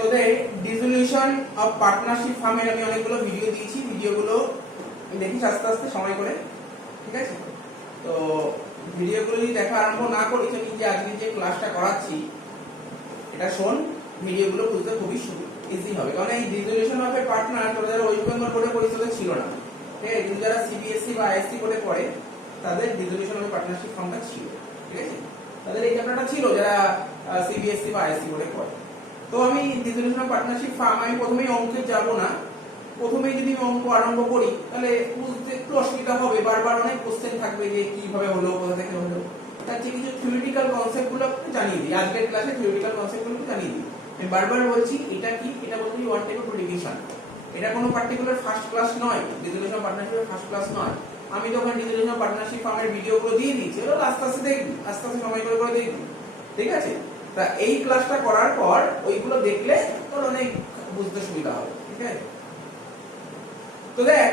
তোদের dissolution of partnership ফার্মের আমি অনেকগুলো ভিডিও দিয়েছি, ভিডিওগুলো দেখিস আস্তে আস্তে সময় করে, ঠিক আছে? তো ভিডিওগুলো যদি দেখা আরম্ভ না করিস, আমি যে আজকে যে ক্লাসটা করাচ্ছি এটা শোন, ভিডিওগুলো বুঝতে খুবই ইজি হবে। কারণ এই ডিসলিউশন অফ এ পার্টনার তোদের ওয়েস্ট বেঙ্গল বোর্ডে পরিস্থিতি ছিল না, ঠিক আছে? কিন্তু যারা সিবিএসসি বা আইএসসি বোর্ডে পড়ে তাদের ডিসলিউশন অফ এ পার্টনারশিপ ফার্মটা ছিল, ঠিক আছে? তাদের এই চ্যাপ্টারটা ছিল যারা সিবিএসসি বা আইএসসি বোর্ডে পড়ে। তো আমি ডিসলিউশন অফ পার্টনারশিপ ফার্ম আমি প্রথমেই অঙ্কে যাব না, প্রথমেই যদি অঙ্ক আরম্ভ করি তাহলে বুঝতে একটু অসুবিধা হবে, বারবার অনেক কোশ্চেন থাকবে যে কিভাবে হলো, কোথা থেকে হলো। তার চেয়ে কিছু থিওরিটিক্যাল কনসেপ্টগুলো জানিয়ে দিই, আজকের ক্লাসে থিওরিটিক্যাল কনসেপ্টগুলো জানিয়ে দিই। আমি বারবার বলছি এটা কি, এটা বলতে ওয়ান টাইপ অফ রিভিশন, এটা কোনো পার্টিকুলার ফার্স্ট ক্লাস নয়, ডিসলিউশন অফ পার্টনারশিপের ফার্স্ট ক্লাস নয়। আমি যখন ডিসলিউশন অফ পার্টনারশিপ ফার্মের ভিডিওগুলো দিয়ে দিয়েছি, ওগুলো আস্তে আস্তে দেখবি, আস্তে আস্তে সময় করে দেখবি, ঠিক আছে? তা এই ক্লাসটা করার পর ওইগুলো দেখলে তোর অনেক বুঝতে সুবিধা হবে, ঠিক আছে? তো দেখ,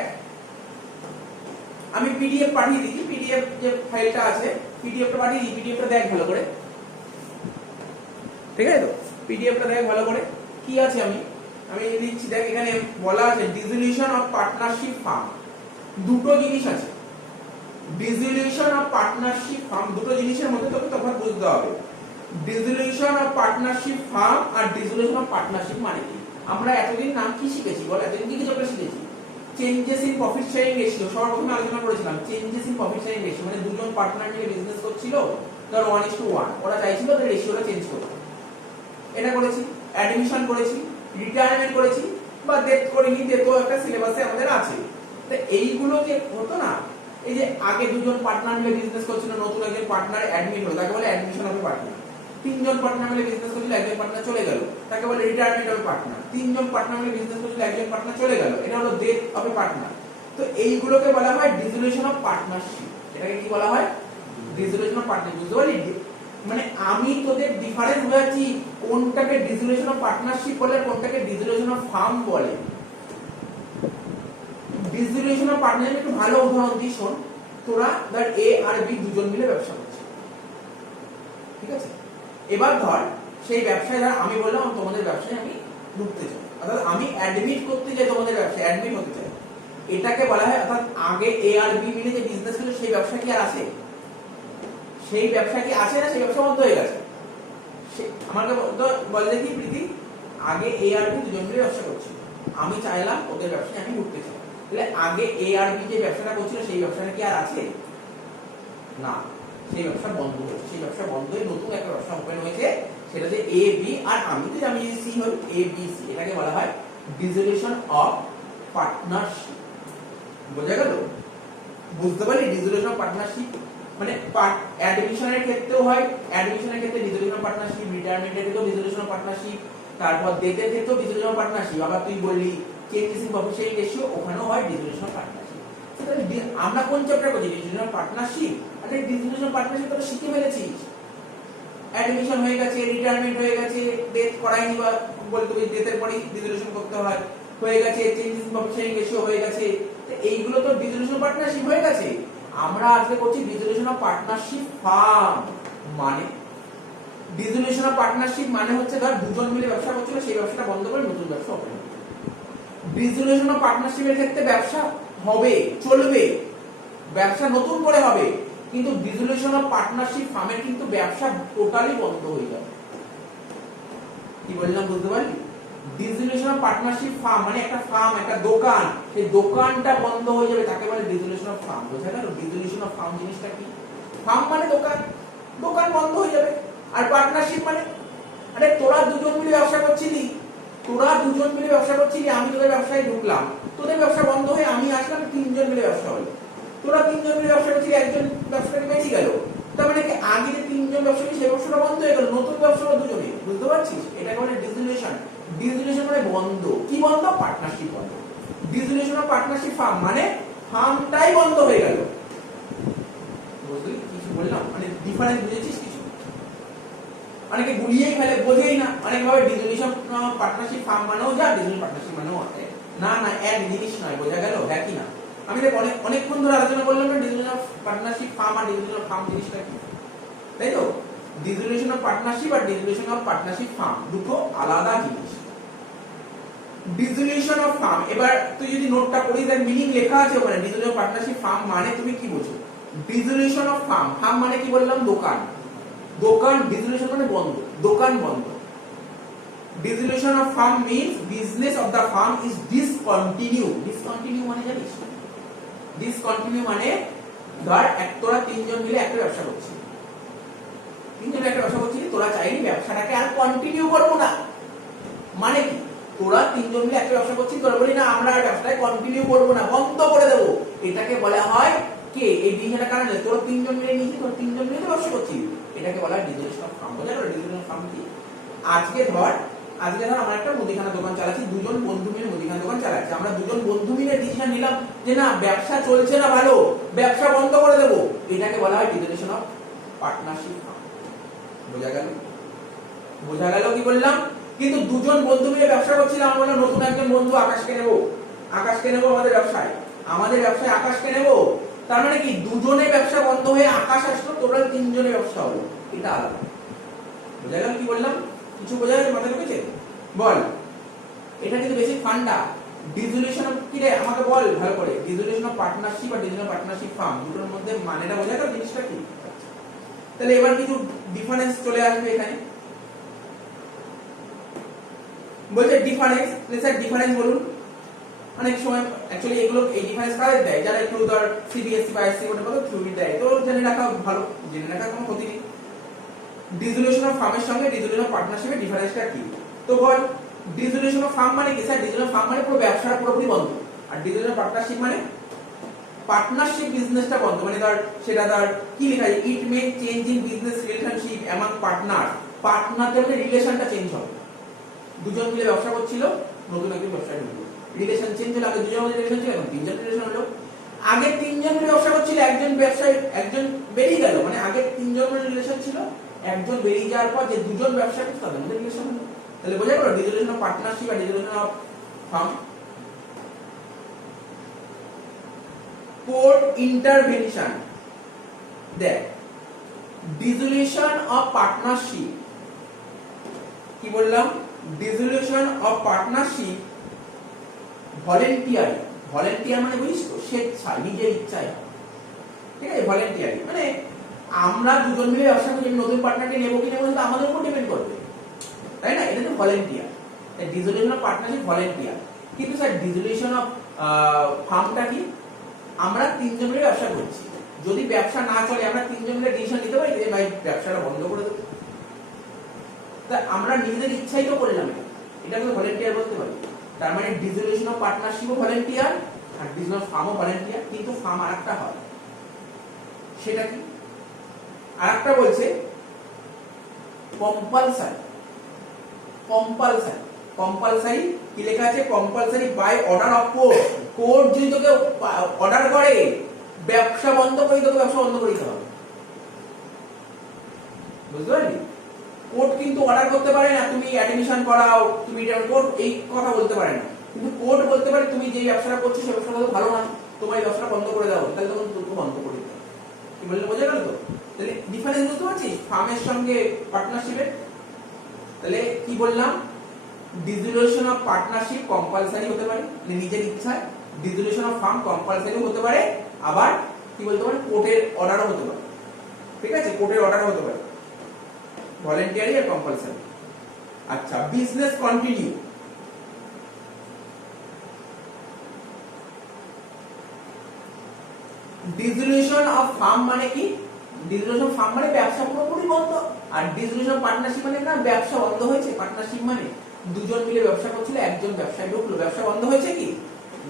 আমি পিডিএফ পাঠিয়ে দিচ্ছি, পিডিএফ যে ফাইলটা আছে পিডিএফটা পাঠিয়ে দিই, পিডিএফটা দেখ ভালো করে, ঠিক আছে? তো পিডিএফটা দেখ ভালো করে কি আছে আমি লিখছি, দেখ এখানে বলা আছে ডিসলিউশন অফ পার্টনারশিপ ফার্ম। দুটো জিনিস আছে, ডিসলিউশন অফ পার্টনারশিপ ফার্ম, দুটো জিনিসের মধ্যে তোকে তফাৎ বুঝতে হবে। ডিসলিউশন অফ পার্টনারশিপ ফার্ম আর ডিসলিউশন অফ পার্টনারশিপ মানে কি? আমরা এতদিন নাম কি শিখেছি বল? এতদিন কি কিছু শিখেছি? Changes in profit sharing ratio, সর্বপ্রথমে আলোচনা করেছিলাম changes in profit sharing ratio, মানে দুজন পার্টনার মিলে বিজনেস করছিল, ধর 1:1, ওরা চাইছিল যে রেশিওটা চেঞ্জ করতে, এটা করেছি। অ্যাডমিশন করেছি, রিটায়ারমেন্ট করেছি, বা ডেথ করিনি, ডেথও একটা সিলেবাসে আমাদের আছে। তো এইগুলো যে হতো না, এই যে আগে দুজন পার্টনার মিলে বিজনেস করছিল, নতুন একজন পার্টনার অ্যাডমিট হলো, তাকে বলে অ্যাডমিশন অফ পার্টনার। তিনজন পার্টনার মিলে বিজনেস করছিল, একজন পার্টনার চলে গেল, তাকে বলে রিটায়ারমেন্ট অফ পার্টনার। তিনজন পার্টনার মিলে বিজনেস করছিল, একজন পার্টনার চলে গেল, এটা হলো ডেথ অফ পার্টনার। তো এইগুলোকে বলা হয় ডিসলিউশন অফ পার্টনারশিপ। এটাকে কি বলা হয়? Dissolution of partnership. বুঝতে পারলি? মানে আমি তোদের ডিফারেন্স বোঝাচ্ছি, কোনটাকে ডিসলিউশন অফ পার্টনারশিপ বলে, কোনটাকে ডিসলিউশন অফ ফার্ম বলে। ডিসলিউশন অফ পার্টনারশিপ একটু ভালো উদাহরণ দিই, শোন। তোরা ধর এ আর বি দুজন মিলে ব্যবসা করছে, ঠিক আছে? এবার ধর সেই ব্যবসায় ধর আমি বললাম তোমাদের ব্যবসায় আমি ঢুকতে চাই, অর্থাৎ আমি অ্যাডমিট করতে চাই তোমাদের ব্যবসায়, অ্যাডমিট হতে চাই, এটাকে বলা হয়। অর্থাৎ আগে এ আর বি মিলে যে বিজনেস ছিল সেই ব্যবসা কি আর আছে? সেই ব্যবসা কি আছে না? সেই ব্যবসা বন্ধ হয়ে গেছে। আমাকে বল দেখি প্রীতি, আগে এ আর বি দুজন মিলে ব্যবসা করছিল, আমি চাইলাম ওদের ব্যবসায় আমি ঢুকতে চাই, তাহলে আগে এ আর বি যে ব্যবসাটা করছিল সেই ব্যবসাটা কি আর আছে? না, সেই ব্যবসা বন্ধ হয়েছে। সেই ব্যবসা বন্ধ হয়ে নতুন একটা ব্যবসা ওপেন হয়েছে, সেটা যে এ বি, আর আমি যদি সি হই, এ বি সি। এটাকে বলা হয় ডিসলিউশন অফ পার্টনারশিপ। বোঝা গেল? বুঝতে পারলি? ডিসলিউশন অফ পার্টনারশিপ মানে অ্যাডমিশনের ক্ষেত্রেও হয়, অ্যাডমিশনের ক্ষেত্রে ডিসলিউশন অফ পার্টনারশিপ, রিটায়ারমেন্টের ক্ষেত্রেও ডিসলিউশন অফ পার্টনারশিপ, তারপর ডেথের ক্ষেত্রেও ডিসলিউশন অফ পার্টনারশিপ। আবার তুই বললি changes in profit sharing ratio, ওখানেও হয় ডিসলিউশন অফ পার্টনারশিপ। তাহলে আমরা কোন চ্যাপ্টার করছি? Dissolution of partnership. আরে ডিসলিউশন অফ পার্টনারশিপ তো শিখে ফেলেছিস, অ্যাডমিশন হয়ে গেছে, রিটায়ারমেন্ট হয়ে গেছে, ডেথ করাইনি বা বলতে ওই ডেথের পরেই ডিসলিউশন করতে হয়, হয়ে গেছে, changes in profit sharing ratio হয়ে গেছে। তো এইগুলো তো ডিসলিউশন অফ পার্টনারশিপ হয়ে গেছে। আমরা আজকে করছি ডিসলিউশন অফ পার্টনারশিপ ফার্ম। মানে ডিসলিউশন অফ পার্টনারশিপ মানে হচ্ছে ধর দুজন মিলে ব্যবসা করছিল, সেই ব্যবসাটা বন্ধ করে নতুন ব্যবসা ওপেন হবে। ডিসলিউশন অফ পার্টনারশিপের ক্ষেত্রে ব্যবসা হবে, চলবে, ব্যবসা নতুন করে হবে, কিন্তু ডিসলিউশন অফ পার্টনারশিপ ফার্মের কিন্তু ব্যবসা টোটালি বন্ধ হয়ে যাবে। কি বললাম বুঝতে পারলি? ডিসলিউশন অফ পার্টনারশিপ ফার্ম মানে একটা ফার্ম, একটা দোকান, সেই দোকানটা বন্ধ হয়ে যাবে, তাকে বলে ডিসলিউশন অফ ফার্ম। বোঝা গেল? ডিসলিউশন অফ ফার্ম জিনিসটা কি? ফার্ম মানে দোকান, দোকান বন্ধ হয়ে যাবে। আর পার্টনারশিপ মানে, আরে তোরা দুজন মিলে ব্যবসা করছিলি, আমি তোদের ব্যবসায় ঢুকলাম, তোদের ব্যবসা বন্ধ হয়ে আমি আসলাম, তিনজন মিলে ব্যবসা হলো। তোরা তিনজন মিলে ব্যবসা করছিলি, একজন ব্যবসাটা বেঁচে গেল, তার মানে কি আগে যে তিনজন ব্যবসা সেই ব্যবসাটা বন্ধ হয়ে গেল, নতুন ব্যবসা হলো দুজনে। বুঝতে পারছিস? এটাকে বলে ডিসলিউশন। ডিসলিউশন মানে বন্ধ। কি বন্ধ? পার্টনারশিপ বন্ধ। ডিসলিউশন অফ পার্টনারশিপ ফার্ম মানে ফার্মটাই বন্ধ হয়ে গেল। বুঝলি কিছু বললাম? মানে ডিফারেন্স বুঝেছিস কিছু? অনেকে গুলিয়েই ফেলে, বোঝেই না, অনেক ভাবে ডিসলিউশন পার্টনারশিপ ফার্ম মানেও যা, ডিসলিউশন পার্টনারশিপ মানেও না, না এক জিনিস নয়। বোঝা গেল? দেখি না, আমি দেখ অনেকক্ষণ ধরে আলোচনা করলাম না ডিসোলিউশন অফ পার্টনারশিপ ফার্ম আর ডিসোলিউশন অফ ফার্ম জিনিসটা কি, তাই তো? ডিসোলিউশন অফ পার্টনারশিপ আর ডিসোলিউশন অফ পার্টনারশিপ ফার্ম দুটো আলাদা জিনিস। ডিসোলিউশন অফ ফার্ম, এবার তুই যদি নোটটা পড়িস দেখ মিনিং লেখা আছে ওখানে। ডিসোলিউশন অফ পার্টনারশিপ ফার্ম মানে তুমি কি বোঝো? ডিসোলিউশন অফ ফার্ম, ফার্ম মানে কি বললাম? দোকান। দোকান, ডিসোলিউশন মানে বন্ধ, দোকান বন্ধ। Dissolution of firm means business of the firm is discontinued. Discontinue মানে জানিস? Discontinue মানে ধর তোরা তিনজন মিলে একটা ব্যবসা করছিস, তিনজন একটা ব্যবসা করছিস, তোরা চাইলি ব্যবসাটাকে আর কন্টিনিউ করবো না। মানে কি? তোরা তিনজন মিলে একটা ব্যবসা করছিস, তোরা বলি না আমরা আর ব্যবসাটাকে কন্টিনিউ করবো না, বন্ধ করে দেবো। এটাকে বলা হয় কে? এই ডিসিশনের কারণে তোরা তিনজন মিলে নিয়েছিস, তোরা তিনজন মিলে ব্যবসা করছিস, এটাকে বলা হয় ডিসোলিউশন অফ ফার্ম। বুঝা গেল ডিসোলিউশন অফ ফার্ম কি? আজকে ধর আমরা একটা মুদিখানা দোকান চালাচ্ছি, দুজন বন্ধু মিলে মুদিখানা দোকান চালাচ্ছি। আমরা দুজন বন্ধু মিলে ডিসিশন নিলাম যে না ব্যবসা চলছে না ভালো, ব্যবসা বন্ধ করে দেব, এটাকে বলা হয় ডিসোলিউশন অফ পার্টনারশিপ ফার্ম। বোঝা গেল? বোঝা গেল কি বললাম? কিন্তু দুজন বন্ধু মিলে ব্যবসা করছিলাম, আমরা বললাম নতুন একজন বন্ধু আকাশকে নেব, আকাশকে নেব আমাদের ব্যবসায়, আমাদের ব্যবসায় আকাশকে নেব। তার মানে কি দুজনে ব্যবসা বন্ধ হয়ে আকাশ আসলো, টোটাল তিনজনে ব্যবসা হলো, এটা আলাদা। বোঝা গেল কি বললাম? কিছু বোঝা গেছে? মাথায় ঢুকেছে? বল। এটা কিন্তু বেসিক ফান্ডা। ডিসোলিউশন অফ কি রে আমাকে বল ভালো করে। ডিসোলিউশন অফ পার্টনারশিপ আর ডিসোলিউশন অফ পার্টনারশিপ ফার্ম দুটোর মধ্যে মানেটা বোঝা গেল জিনিসটা কি? তাহলে এবার কিছু ডিফারেন্স চলে আসবে এখানে। বলছে ডিফারেন্স, স্যার ডিফারেন্স বলুন। অনেক সময় অ্যাকচুয়ালি এগুলো এই ডিফারেন্স কাদের দেয়? যারা একটু ধর সিবিএসসি বা আইএসসি কোটা কত থিওরি দেয়, তো জেনে রাখা ভালো, জেনে রাখা কোনো ক্ষতি নেই। ডিসোলিউশন অফ ফার্মের সঙ্গে ডিসোলিউশন অফ পার্টনারশিপের ডিফারেন্সটা কি? তো বল ডিসোলিউশন অফ ফার্ম মানে কি? স্যার ডিসোলিউশন অফ ফার্ম মানে পুরো ব্যবসাটা পুরোপুরি বন্ধ, আর ডিসোলিউশন অফ পার্টনারশিপ মানে পার্টনারশিপ বিজনেসটা বন্ধ। মানে ধর সেটা ধর কি লেখা আছে? It may change in business relationship among partner. পার্টনারদের মধ্যে রিলেশনটা চেঞ্জ হবে। দুজন মিলে ব্যবসা করছিল, নতুন একজন ব্যবসা ঢুকলো, রিলেশন চেঞ্জ হলো। আগে দুজনের মধ্যে রিলেশন ছিল, এখন তিনজন রিলেশন হলো। আগে তিনজন মিলে ব্যবসা করছিল, একজন ব্যবসায় একজন বেরিয়ে গেল, মানে আগে তিনজন মিলে রিলেশন ছিল, একজন বেরিয়ে যাওয়ার পর যে দুজন ব্যবসা করছে তাদের মধ্যে রিলেশন হলো। তাহলে বোঝা গেল ডিসোলিউশন অফ পার্টনারশিপ আর dissolution of firm. Court intervention, দেখ ডিসোলিউশন অফ পার্টনারশিপ কি বললাম? Dissolution of partnership voluntary. Volunteer মানে বুঝিস তো স্বেচ্ছায়, নিজের ইচ্ছায়, ঠিক আছে? ভলেন্টিয়ারি মানে আমরা দুজন মিলে ব্যবসা করি, নতুন পার্টনারকে নেব কি নেব সেটা আমাদের উপর ডিপেন্ড করবে, তাই না? এটা তো volunteer. Dissolution of partnership volunteer. কিন্তু স্যার ডিসোলিউশন অফ ফার্মটা কি? আমরা তিনজন মিলে ব্যবসা করছি, যদি ব্যবসা না চলে আমরা তিনজন মিলে ডিসিশন নিতে পারি যে ভাই ব্যবসাটা বন্ধ করে দেবো, তা আমরা নিজেদের ইচ্ছাই তো করলাম, এটাকে ভলেন্টিয়ার বলতে পারি। তার মানে ডিসোলিউশন অফ পার্টনারশিপও ভলেন্টিয়ার আর ডিসোলিউশন অফ ফার্মও ভলেন্টিয়ার। কিন্তু ফার্ম আরেকটা হয়, সেটা কি? আরেকটা বলছে কম্পালসারি। কম্পালসারি, কম্পালসারি কি লেখা আছে? Compulsory by order of court. Court যদি তোকে অর্ডার করে ব্যবসা বন্ধ করে, তোকে ব্যবসা বন্ধ করে দিতে হবে। বুঝতে পারলি? কোর্ট কিন্তু অর্ডার করতে পারে না তুমি অ্যাডমিশন করাও, তুমি এটা কোর্ট এই কথা বলতে পারে না। কিন্তু কোর্ট বলতে পারে তুমি যে ব্যবসাটা করছো সেই ব্যবসাটা ভালো না, তোমার এই ব্যবসাটা বন্ধ করে দাও, তাহলে তখন তোকে বন্ধ করে দিতে হবে। কি বললে বোঝা গেল তো? তাহলে ডিফারেন্স বুঝতে পারছিস ফার্মের সঙ্গে পার্টনারশিপের? তাহলে কি বললাম? ডিসোলিউশন অফ পার্টনারশিপ কম্পালসারি হতে পারে, মানে নিজের ইচ্ছায়। ডিসোলিউশন অফ ফার্ম কম্পালসারি হতে পারে, আবার কি বলতে পারে কোর্টের অর্ডারও হতে পারে, ঠিক আছে? কোর্টের অর্ডারও হতে পারে, ভলেন্টিয়ারি আর কম্পালসারি। আচ্ছা, বিজনেস কন্টিনিউ। ডিসোলিউশন অফ ফার্ম মানে কি? ডিসোলিউশন অফ ফার্ম মানে ব্যবসা পুরোপুরি বন্ধ, আর ডিসোলিউশন অফ পার্টনারশিপ মানে না ব্যবসা বন্ধ হয়েছে। পার্টনারশিপ মানে দুজন মিলে ব্যবসা করছিল, একজন ব্যবসায় ঢুকলো, ব্যবসা বন্ধ হয়েছে কি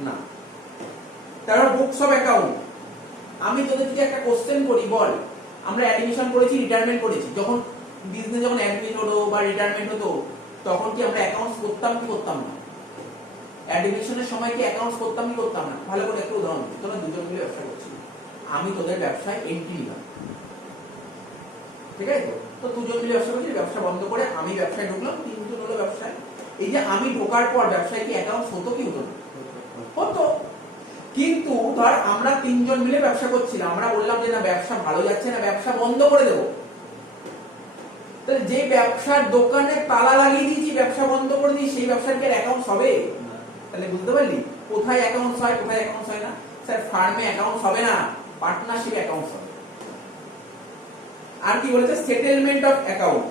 না। তারপর বুকস অফ অ্যাকাউন্ট। আমি তোদের যদি একটা কোশ্চেন করি, বল আমরা অ্যাডমিশন করেছি, রিটায়ারমেন্ট করেছি, যখন বিজনেস যখন অ্যাডমিট হলো বা রিটায়ারমেন্ট হতো তখন কি আমরা অ্যাকাউন্টস করতাম কি করতাম না? অ্যাডমিশনের সময় কি অ্যাকাউন্টস করতাম কি করতাম না? ভালো করে একটু উদাহরণ দিই। তোরা দুজন মিলে ব্যবসা করছিস, আমি তোদের ব্যবসায় এন্ট্রি নিলাম, ঠিক আছে? তো দুজন মিলে ব্যবসা করছি, ব্যবসা বন্ধ করে আমি ব্যবসায় ঢুকলাম, তিনজন হলো ব্যবসায়। এই যে আমি ঢোকার পর ব্যবসায় কি অ্যাকাউন্টস হতো কি হতো না? হতো। কিন্তু ধর আমরা তিনজন মিলে ব্যবসা করছিলাম, আমরা বললাম যে না ব্যবসা ভালো যাচ্ছে না, ব্যবসা বন্ধ করে দেবো। তাহলে যে ব্যবসার দোকানে তালা লাগিয়ে দিয়েছি, ব্যবসা বন্ধ করে দিয়েছি, সেই ব্যবসার কি অ্যাকাউন্টস হবে? তাহলে বুঝতে পারলি কোথায় অ্যাকাউন্টস হয়, কোথায় অ্যাকাউন্টস হয় না? স্যার ফার্মে অ্যাকাউন্টস হবে না, পার্টনারশিপ অ্যাকাউন্টস হবে। আর কি বলেছে? Settlement of account.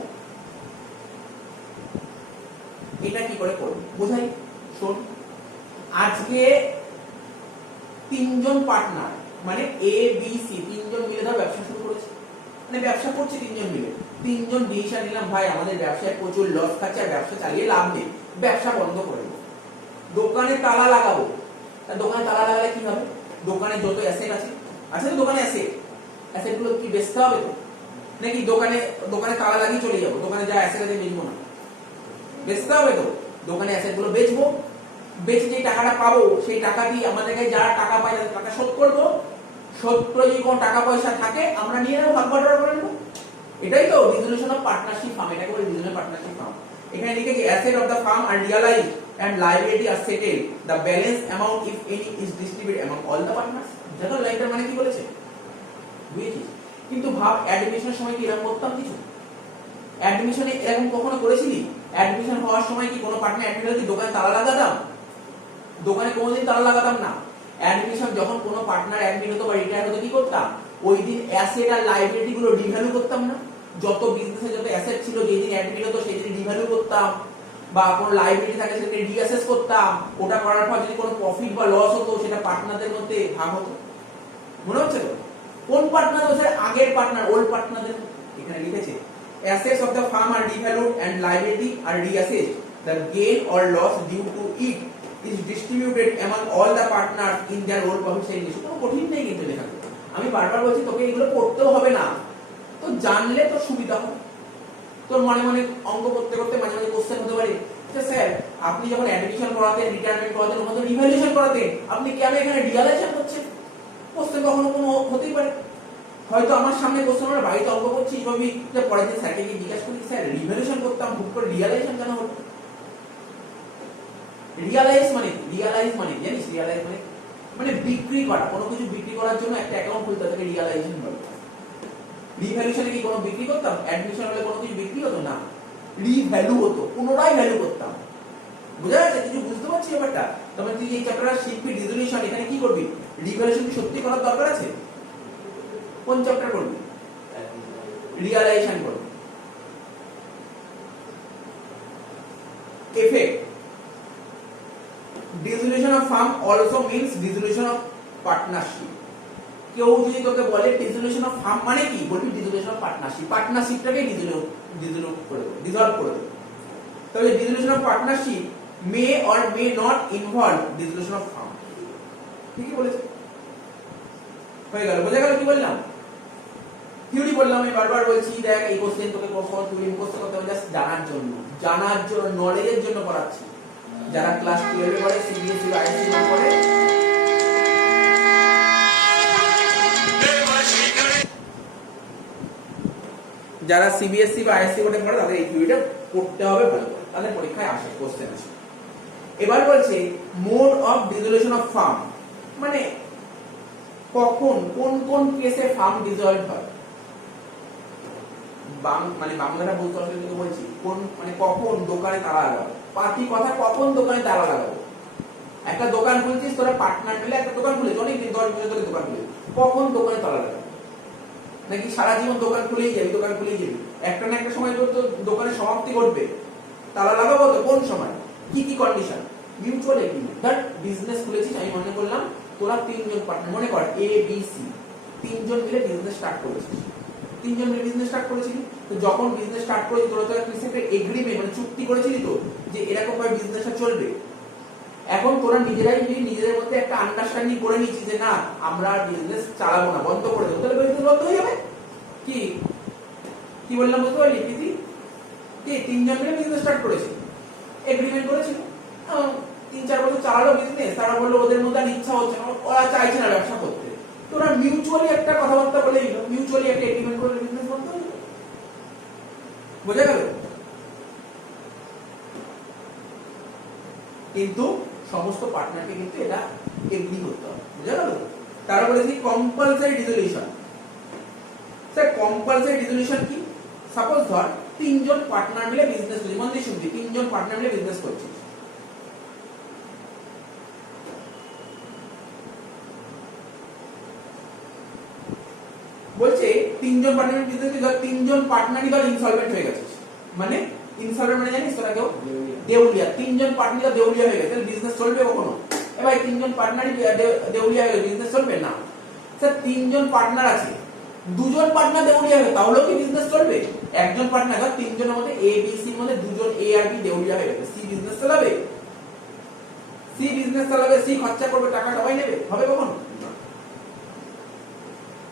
এটা কি করে করব বোঝাই। শোন, আজকে তিনজন পার্টনার মানে এ বি সি তিনজন মিলে ধর ব্যবসা শুরু করেছে, মানে ব্যবসা করছে তিনজন মিলে। তিনজন ডিসিশন নিলাম ভাই আমাদের ব্যবসায় প্রচুর লস খাচ্ছে, আর ব্যবসা চালিয়ে লাভ নেই, ব্যবসা বন্ধ করে দেবো, দোকানে তালা লাগাবো। দোকানে তালা লাগালে কি হবে? দোকানে যত অ্যাসেট আছে, আছে তো দোকানে অ্যাসেট গুলো কি বেচতে হবে তো, নাকি দোকানে তালা লাগিয়ে চলে যাবো? দোকানে যা অ্যাসেট আছে বেচবো না, বেচতে হবে তো। দোকানে অ্যাসেট গুলো বেচবো, বেচে যে টাকাটা পাবো সেই টাকা দিয়ে আমাদের কাছে যারা টাকা পায় তাদের টাকা শোধ করবো, শোধ করে যদি কোনো টাকা পয়সা থাকে আমরা নিয়ে নেবো, ভাগ বাটোয়ারা করে নেবো। এটাই তো রিজলিউশন অফ পার্টনারশিপ ফার্ম, এটাকে বলে রিজলিউশন পার্টনারশিপ ফার্ম। এখানে লিখেছি অ্যাসেট অফ দ্য ফার্ম আর realised and liability are settled, the balance amount if any is distributed among all the partners। দেখো লাইনটার মানে কি বলেছে, বুঝেছিস? কিন্তু ভাব অ্যাডমিশনের সময় কি এরকম করতাম কিছু? অ্যাডমিশনে এরকম কখনো করেছিলি? অ্যাডমিশন হওয়ার সময় কি কোনো পার্টনার অ্যাডমিট হলে কি দোকানে তালা লাগাতাম? দোকানে কোনোদিন তালা লাগাতাম না। অ্যাডমিশন যখন কোনো পার্টনার অ্যাডমিট হতো বা রিটায়ার হতো কি করতাম? ওই দিন অ্যাসেট আর লাইবিলিটি গুলো রিভ্যালু করতাম না? যত বিজনেসে যত অ্যাসেট ছিল যেই দিন অ্যাডমিট হতো সেই দিন রিভ্যালু করতাম, বা কোনো লাইবিলিটি থাকে সেটাকে রিঅ্যাসেস করতাম। ওটা করার পর যদি কোনো প্রফিট বা লস হতো সেটা পার্টনারদের মধ্যে ভাগ হতো। মনে হচ্ছে তো? কোন পার্টনার? ওদের আগের পার্টনার, ওল্ড পার্টনারদের। এখানে লিখেছে assets of the firm are devalued and liability are reassessed, the gain or loss due to it is distributed among all the partners in their own profit sharing ratio। কোনো কঠিন নেই কিন্তু লেখা। আমি বারবার বলছি তোকে এগুলো পড়তেও হবে না, তো জানলে তো সুবিধা হবে। তোর মনে মনে অঙ্ক করতে করতে মাঝে মাঝে কোশ্চেন হতে পারে যে স্যার আপনি যখন অ্যাডমিশন করাতেন, রিটায়ারমেন্ট করাতেন, ওখানে তো রিভ্যালুয়েশন করাতেন, আপনি কেন এখানে রিয়ালাইজেশন করছেন? কোশ্চেন কখনো কোনো হতেই পারে। হয়তো আমার সামনে কোশ্চেন আমরা বাড়িতে অঙ্ক করছি, ভাবি যে পরের দিন স্যারকে গিয়ে জিজ্ঞাসা করি স্যার রিভ্যালুয়েশন করতাম, হুট করে রিয়ালাইজেশন কেন হলো? রিয়ালাইজ মানে জানিস? রিয়ালাইজ মানে বিক্রি করা, কোনো কিছু বিক্রি করার জন্য একটা অ্যাকাউন্ট খুলতে তাকে রিয়ালাইজেশন বলে। রিভ্যালুয়েশনে কি কোনো বিক্রি করতাম? অ্যাডমিশন হলে কোনো কিছু বিক্রি হতো না, রিভ্যালু হতো, পুনরায় ভ্যালু করতাম। বুঝা যাচ্ছে? কিছু বুঝতে পারছিস ব্যাপারটা? তবে তুই এই চ্যাপ্টারটা শিখবি রিজলিউশন, এখানে কি করবি? রিভ্যালুয়েশন কি সত্যি করার দরকার আছে? কোন চ্যাপ্টার করবি? রিয়ালাইজেশন করবি। Effect. Dissolution of firm also means dissolution of partnership. কেউ যদি তোকে বলে dissolution of firm মানে কি, বলবি dissolution of partnership, পার্টনারশিপটাকে ডিসলভ করে দেবে। তবে dissolution of partnership may or may not involve dissolution of firm। ঠিকই বলেছে, হয়ে গেল, বোঝা গেল কি বললাম? থিওরি বললাম, আমি বারবার বলছি দেখ এই কোশ্চেন তোকে কখন তুই মুখস্থ করতে হবে জাস্ট জানার জন্য নলেজের জন্য পড়াচ্ছি। যারা ক্লাস 12 এ পড়ে, সিবিএসসি বা আইএসসি না পড়ে, যারা সিবিএসসি বা আইএসসি বোর্ডে পড়ে তাদের এই থিওরিটা পড়তে হবে ভালো করে, তাদের পরীক্ষায় আসে কোশ্চেন আসে। এবার বলছে mode of dissolution of farm, মানে কখন কোন কোন কেসে ফার্ম ডিসলভ হয়। মানে বাংলাটা বলতে অসুবিধা বলছি, কোন মানে কখন দোকানে তালা লাগাবো, পাতি কথা, কখন দোকানে তালা লাগাবো। একটা দোকান খুলছিস, তোরা পার্টনার মিলে একটা দোকান খুলেছিস, অনেকদিন 10 বছর ধরে দোকান খুলেছিস, কখন দোকানে তালা লাগাবো? নাকি সারা জীবন দোকান খুলেই যাবি? একটা না একটা সময় তো দোকানের সমাপ্তি ঘটবে, তালা লাগাবো তো কোন সময়, কি কি কন্ডিশন? Mutual agreement. ধর বিজনেস খুলেছিস, আমি মনে করলাম তোরা তিনজন পার্টনার, মনে কর এ বি সি, তিনজন মিলে বিজনেস স্টার্ট করেছিস। তো যখন বিজনেস স্টার্ট করেছিস তোরা তো একটা এগ্রিমেন্ট মানে চুক্তি করেছিলি তো যে এরকম ভাবে বিজনেসটা চলবে। এখন তোরা নিজেরাই যদি নিজেদের মধ্যে একটা আন্ডারস্ট্যান্ডিং করে নিচ্ছিস যে না আমরা বিজনেস চালাবো না, বন্ধ করে দেবো, তাহলে বিজনেস বন্ধ হয়ে যাবে। কি বললাম বুঝতে পারলি? কি তিনজন মিলে বিজনেস স্টার্ট করেছিল, এগ্রিমেন্ট করেছিল, 3-4 বছর চালালো বিজনেস, তারা বললো ওদের মধ্যে আর ইচ্ছা হচ্ছে না, ওরা চাইছে না ব্যবসা করতে, তোরা মিউচুয়ালি একটা কথাবার্তা বলে মিউচুয়ালি একটা এগ্রিমেন্ট করে বিজনেস বন্ধ হয়ে যাবে। বোঝা গেল? কিন্তু সমস্ত পার্টনারকে কিন্তু এটা এগ্রি করতে হবে। বোঝা গেল? তারপর বলেছি compulsory dissolution. Sir compulsory dissolution কি? সাপোজ ধর তিনজন পার্টনার মিলে বিজনেস করছি, মন দিয়ে শুনবি, তিনজন পার্টনার মিলে বিজনেস করছিস, বলছে তিনজন পার্টনার বিজনেস করছিস, তিনজন পার্টনারই ধর ইনসলভেন্ট হয়ে গেছিস, মানে ইনসলভেন্ট মানে জানিস তোরা কেউ? দেউলিয়া। তিনজন পার্টনার দেউলিয়া হয়ে গেছে, বিজনেস চলবে কখনো? এ ভাই তিনজন পার্টনারই দেউলিয়া হয়ে গেছে, বিজনেস চলবে না। স্যার তিনজন পার্টনার আছে, দুজন পার্টনার দেউলিয়া হবে, তাহলেও কি বিজনেস চলবে? একজন পার্টনার, ধর তিনজনের মধ্যে এ বি সি মধ্যে দুজন এ আর বি দেউলিয়া হয়ে গেছে, সি বিজনেস চালাবে? সি বিজনেস চালাবে, সি খরচা করবে, টাকা সবাই নেবে? হবে কখনো?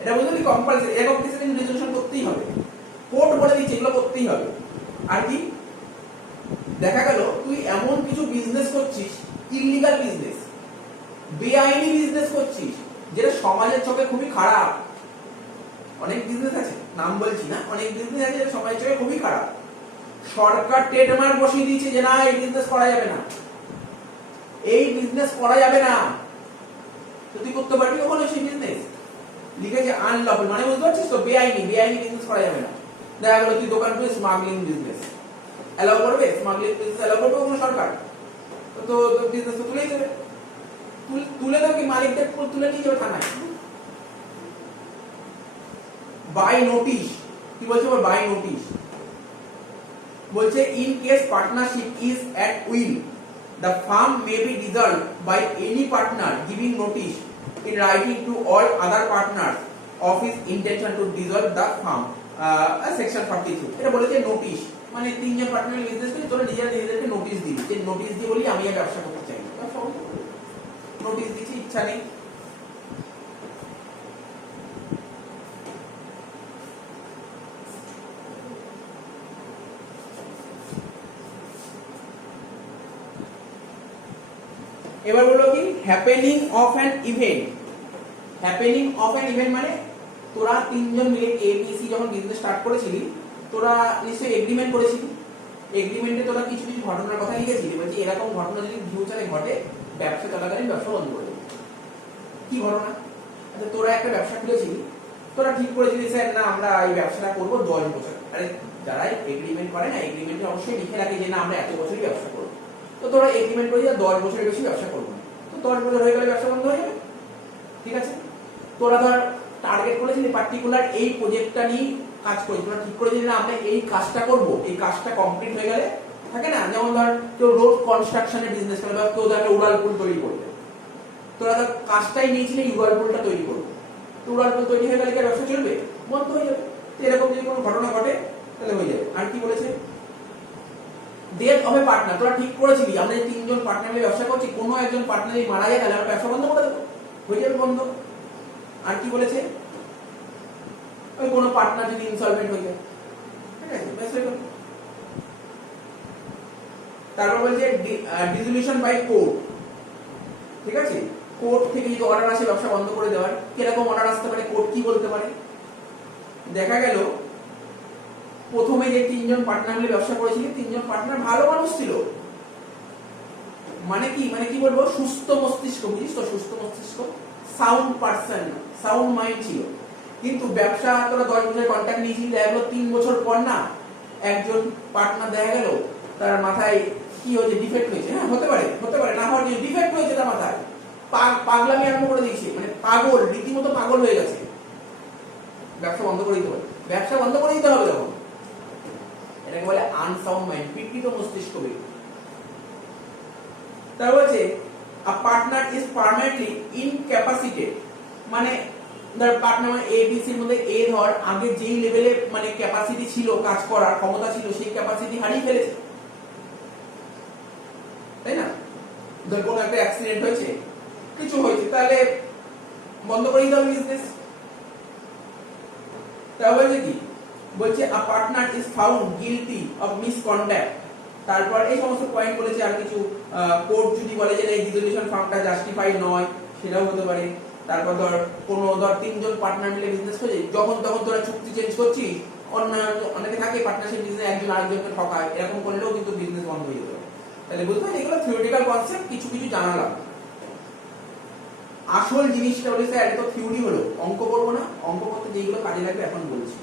এটা বুঝলি কম্পালসারি, এরকম কিছু কিন্তু রেজুলেশন করতেই হবে, কোর্ট বলে দিচ্ছে এগুলো করতেই হবে। আর কি দেখা গেল তুই এমন কিছু বিজনেস করছিস, ইললিগাল বিজনেস, বেআইনি বিজনেস করছিস, যেটা সমাজের চোখে খুবই খারাপ। অনেক বিজনেস আছে, নাম বলছি না, অনেক বিজনেস আছে যেটা সমাজের চোখে খুবই খারাপ। সরকার ট্রেডমার্ক বসিয়ে দিয়েছে যে না এই বিজনেস করা যাবে না, এই বিজনেস করা যাবে না, তো তুই করতে পারবি কখনো সেই বিজনেস? লিখেছে আনলফুল, মানে বুঝতে পারছিস তো, বেআইনি, বেআইনি বিজনেস করা যাবে না। দেখা গেল তুই দোকান খুলে স্মাগলিং বিজনেস অ্যালাউ করবে? স্মাগলিং বিজনেস অ্যালাউ করবে কোনো সরকার? তো বিজনেস তো তুলেই দেবে, তুলে দেবে কি মালিকদের তুলে নিয়ে যাবে থানায়। বাই নোটিশ, কি বলছে বাই নোটিশ? বলছে in case partnership is at will, the firm may be dissolved by any partner giving notice in writing to all other partners of his intention to dissolve the firm, section 42। এটা বলেছে notice, মানে তিনজন partner business করে তোরা নিজেদেরকে notice দিবি, যে notice দিয়ে বলি আমি আর ব্যবসা করতে চাই না, নোটিশ দিচ্ছি, ইচ্ছা নেই। এবার বলো কি happening of an event. Happening of an event মানে তোরা তিনজন মিলে এ বি সি যখন বিজনেস স্টার্ট করেছিলি, তোরা নিশ্চয়ই এগ্রিমেন্ট করেছিলি, এগ্রিমেন্টে তোরা কিছু কিছু ঘটনার কথা লিখেছিলি, বলছি এরকম ঘটনা যদি ফিউচারে ঘটে ব্যবসা চলাকালীন ব্যবসা বন্ধ করে দেবে। কি ঘটনা? আচ্ছা তোরা একটা ব্যবসা খুলেছিলি, তোরা ঠিক করেছিলি স্যার না আমরা এই ব্যবসাটা করবো 10 বছর। আরে যারা এগ্রিমেন্ট করে না, এগ্রিমেন্টে অবশ্যই লিখে রাখে যে না আমরা এত বছরই ব্যবসা করবো, তো তোরা এগ্রিমেন্ট করে 10 বছরের বেশি ব্যবসা করবো না, তো 10 বছর হয়ে গেলে ব্যবসা বন্ধ হয়ে যাবে, ঠিক আছে? তোরা ধর টার্গেট করেছিলি পার্টিকুলার এই প্রজেক্টটা নিয়ে কাজ করি, তোরা ঠিক করেছিলি না আমরা এই কাজটা করব, এই কাজটা কমপ্লিট হয়ে গেলে থাকে না, যেমন ধর কেউ রোড কনস্ট্রাকশনের বিজনেস করে বা কেউ ধর একটা উড়ালপুল তৈরি করবে, তোরা ধর কাজটাই নিয়েছিলি উড়ালপুলটা তৈরি করবো, তো উড়ালপুল তৈরি হয়ে গেলে কি ব্যবসা চলবে? বন্ধ হয়ে যাবে। তো এরকম যদি কোনো ঘটনা ঘটে তাহলে হয়ে যাবে। আর কি বলেছে? ডেথ অফ এ পার্টনার, তোরা ঠিক করেছিলি আমরা এই তিনজন পার্টনার মিলে ব্যবসা করছি, কোনো একজন পার্টনার যদি মারা যায় তাহলে আমরা ব্যবসা বন্ধ করে দেবো, হয়ে যাবে বন্ধ। আর কি বলেছে? ওই কোনো পার্টনার যদি ইনসলভেন্ট হয়ে যায়, ঠিক আছে, ব্যাস হয়ে গেল। তারপর বলছে ডিসলিউশন বাই কোর্ট, ঠিক আছে? কোর্ট থেকে যদি অর্ডার আসে ব্যবসা বন্ধ করে দেওয়ার, কিরকম অর্ডার আসতে পারে, কোর্ট কি বলতে পারে? দেখা গেল প্রথমে যে তিনজন পার্টনার মিলে ব্যবসা করেছিল, তিনজন পার্টনার ভালো মানুষ ছিল, মানে কি, মানে কি বলবো, সুস্থ মস্তিষ্ক, বুঝিস তো, সুস্থ মস্তিষ্ক, সাউন্ড পারসন, সাউন্ড মাইন্ড ছিল। কিন্তু ব্যবসা তোরা 10 বছরের কন্ট্রাক্ট নিয়েছিলি, দেখা গেল 3 বছর পর না একজন পার্টনার দেখা গেল তার মাথায় কি হয়েছে, ডিফেক্ট হয়েছে। হ্যাঁ হতে পারে, হতে পারে, না হওয়ার কিছু, ডিফেক্ট হয়েছে তার মাথায়, পাগলামি আরম্ভ করে দিয়েছে, মানে পাগল, রীতিমতো পাগল হয়ে গেছে, ব্যবসা বন্ধ করে দিতে হবে, ব্যবসা বন্ধ করে দিতে হবে তখন। এটাকে বলে আনসাউন্ড মাইন্ড, বিকৃত মস্তিষ্ক ব্যক্তি। তার বলছে a partner is permanently incapacitated, মানে ধর পার্টনার মানে এ বি সি এর মধ্যে এ ধর আগে যেই লেভেলে মানে ক্যাপাসিটি ছিল, কাজ করার ক্ষমতা ছিল, সেই ক্যাপাসিটি হারিয়ে ফেলেছে, তাই না? ধর কোনো একটা অ্যাক্সিডেন্ট হয়েছে, কিছু হয়েছে, তাহলে বন্ধ করে দিতে হবে বিজনেস। তাহলে কি বলছে a partner is found guilty of misconduct, তারপর এই সমস্ত পয়েন্ট বলেছে। আর কিছু কোর্ট যদি বলে যে এই ডিসলিউশন ফার্মটা জাস্টিফাই নয়, সেটাও হতে পারে। তারপর ধর কোনো ধর তিনজন পার্টনার মিলে বিজনেস করছে, যখন তখন তোরা চুক্তি চেঞ্জ করছিস, অনেকে থাকে পার্টনারশিপ বিজনেস একজন আরেকজনকে ঠকায়, এরকম করলেও কিন্তু বিজনেস বন্ধ হয়ে যেতে পারে। তাহলে বুঝতে পারছি এগুলো থিওরিটিক্যাল কনসেপ্ট, কিছু কিছু জানালাম। আসল জিনিসটা হলো স্যার এটা তো থিওরি হলো, অঙ্ক করবো না, অঙ্ক করতে যেগুলো কাজে লাগবে এখন বলছি।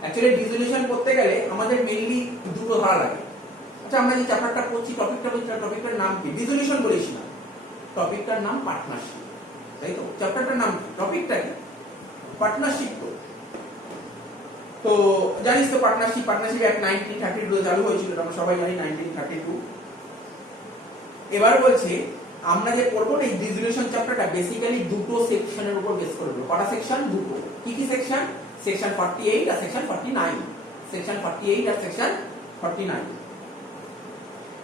অ্যাকচুয়ালি ডিসোলিউশন করতে গেলে আমাদের মেইনলি দুটো ধারা লাগে। আচ্ছা আমরা যে চ্যাপ্টারটা পড়ছি, টপিকটার নাম কি? ডিসোলিউশন বলিস না, টপিকটার নাম পার্টনারশিপ, তাই তো? চ্যাপ্টারটার নাম কি, টপিকটা কি? পার্টনারশিপ। তো জানিস তো পার্টনারশিপ অ্যাক্ট 1932 চালু হয়েছিল, আমরা সবাই জানি 1932। এবার বলছে আমরা যে পড়বো এই ডিসোলিউশন চ্যাপ্টারটা বেসিক্যালি দুটো সেকশনের উপর বেস করবে। কটা সেকশন? দুটো। কি কি সেকশন? সেকশন 48 আর সেকশন 49। সেকশন 48 আর সেকশন 49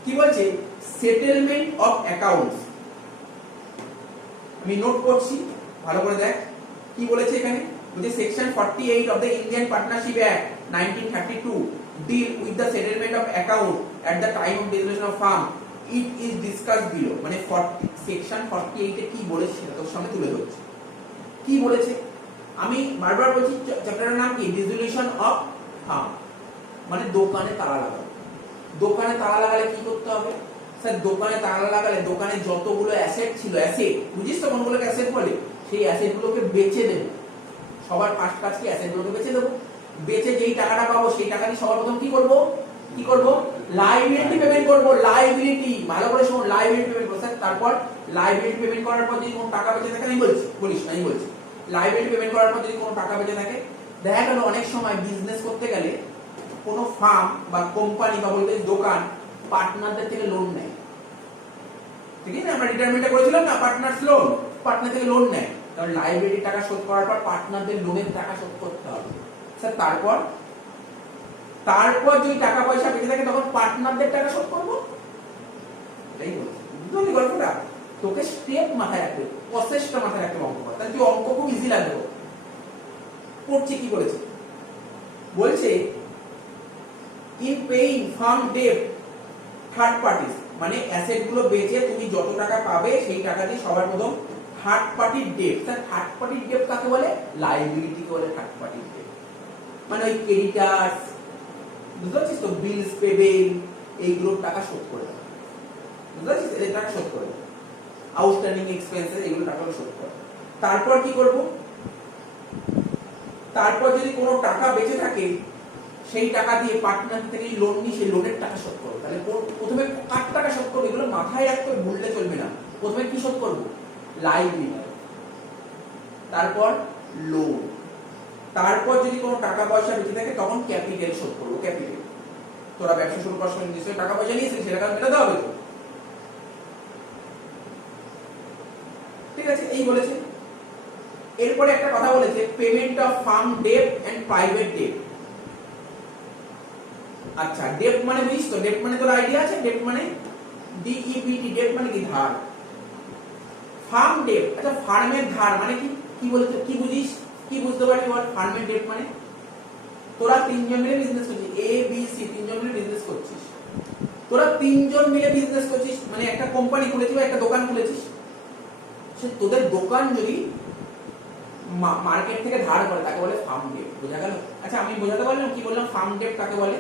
কি বলছে? Settlement of accounts. আমি নোট করছি, ভালো করে দেখ কি বলেছে এখানে। বলছে section 48 of the Indian partnership act 1932 deal with the settlement of account at the time of dissolution of firm. It is discussed below. মানে সেকশন 48 এ কি বলেছে সেটা তোর সামনে তুলে ধরছি। কি বলেছে আমি বারবার বলছি, চ্যাপ্টারের নাম কি? ডিসোলিউশন অফ ফার্ম। মানে দোকানে তালা লাগানো। দোকানে তালা লাগালে কি করতে হবে স্যার? দোকানে তালা লাগালে দোকানে যতগুলো অ্যাসেট ছিল, অ্যাসেট বুঝিস তো কোনগুলোকে অ্যাসেট বলে, সেই অ্যাসেটগুলোকে বেচে দেব। সবার ফার্স্ট কাজ কি? অ্যাসেটগুলোকে বেচে দেব। বেচে যেই টাকাটা পাবো সেই টাকা দিয়ে সবার প্রথম কি করব? লাইবিলিটি পেমেন্ট করব। লাইবিলিটি, ভালো করে শোন, লাইবিলিটি পেমেন্ট করব স্যার। তারপর লাইবিলিটি পেমেন্ট করার পর যদি কোনো টাকা বেঁচে থাকে, আমি বলিস না, আমি বলছি লাইবিলিটি পেমেন্ট করার পর যদি কোনো টাকা বেঁচে থাকে, দেখা গেল অনেক সময় বিজনেস করতে গেলে কোনো ফার্ম বা কোম্পানি বা বলতে দোকান পার্টনারদের থেকে লোন নেয়, ঠিক আছে? আমরা রিটায়ারমেন্টে করেছিলাম না পার্টনার্স লোন, পার্টনার থেকে লোন নেয়। কারণ লাইবিলিটির টাকা শোধ করার পর পার্টনারদের লোনের টাকা শোধ করতে হবে স্যার। তারপর যদি টাকা পয়সা বেঁচে থাকে তখন পার্টনারদের টাকা শোধ করবো। এটাই বলছি, বুঝলি গল্পটা? তোকে স্টেপ মাথায় রাখতে, প্রসেসটা মাথায় রাখতে অঙ্ক কর, তাহলে তুই অঙ্ক খুব ইজি লাগবে। পড়ছি কি বলেছে? বলছে in paying firm debt third parties, মানে অ্যাসেট গুলো বেচে তুমি যত টাকা পাবে সেই টাকা দিয়ে সবার প্রথম থার্ড পার্টির ডেট। স্যার থার্ড পার্টির ডেট কাকে বলে? লাইবিলিটিকে বলে থার্ড পার্টির ডেট। মানে ওই ক্রেডিটার্স, বুঝতে পারছিস তো, বিলস পেবেল, এইগুলোর টাকা শোধ করে দেবে, বুঝতে পারছিস? এদের টাকা শোধ করে দেবে, আউটস্ট্যান্ডিং এক্সপেন্সেস এগুলো টাকা শোধ করে। তারপর কি করব? তারপর যদি কোনো টাকা বেঁচে থাকে সেই টাকা দিয়ে পার্টনার থেকে লোন নিয়ে সেই লোনের টাকা শোধ করবো। তাহলে প্রথমে কার টাকা শোধ করবো এগুলো মাথায় রাখতে ভুললে চলবে না। প্রথমে কি শোধ করবো? লাইবিলিটি, তারপর লোন, তারপর যদি কোনো টাকা পয়সা বেঁচে থাকে তখন ক্যাপিটাল শোধ করবো। ক্যাপিটাল, তোরা ব্যবসা শুরু করার সময় নিশ্চয়ই টাকা পয়সা নিয়েছিস, সেটা মেটাতে হবে তো, ঠিক আছে? এই বলেছে। এরপরে একটা কথা বলেছে, payment of firm debt and private debt. আচ্ছা ডেট মানে বুঝিস তো? ডেট মানে তোর আইডিয়া আছে? ডেট মানে ডিইবিটি, ডেট মানে কি? ধার। ফার্ম ডেট, আচ্ছা ফার্মের ধার মানে কি? কি বলতে, কি বুঝিস, কি বুঝতে পারবি বল? ফার্মের ডেট মানে তোরা তিনজন মিলে বিজনেস করছিস, এ বি সি তিনজন মিলে বিজনেস করছিস। তোরা তিনজন মিলে বিজনেস করছিস মানে একটা কোম্পানি খুলেছিস বা একটা দোকান খুলেছিস। সে তোদের দোকান যদি মার্কেট থেকে ধার করে তাকে বলে ফার্ম ডেট। বোঝা গেল? আচ্ছা আমি বোঝাতে পারলাম কি বললাম ফার্ম ডেট কাকে বলে?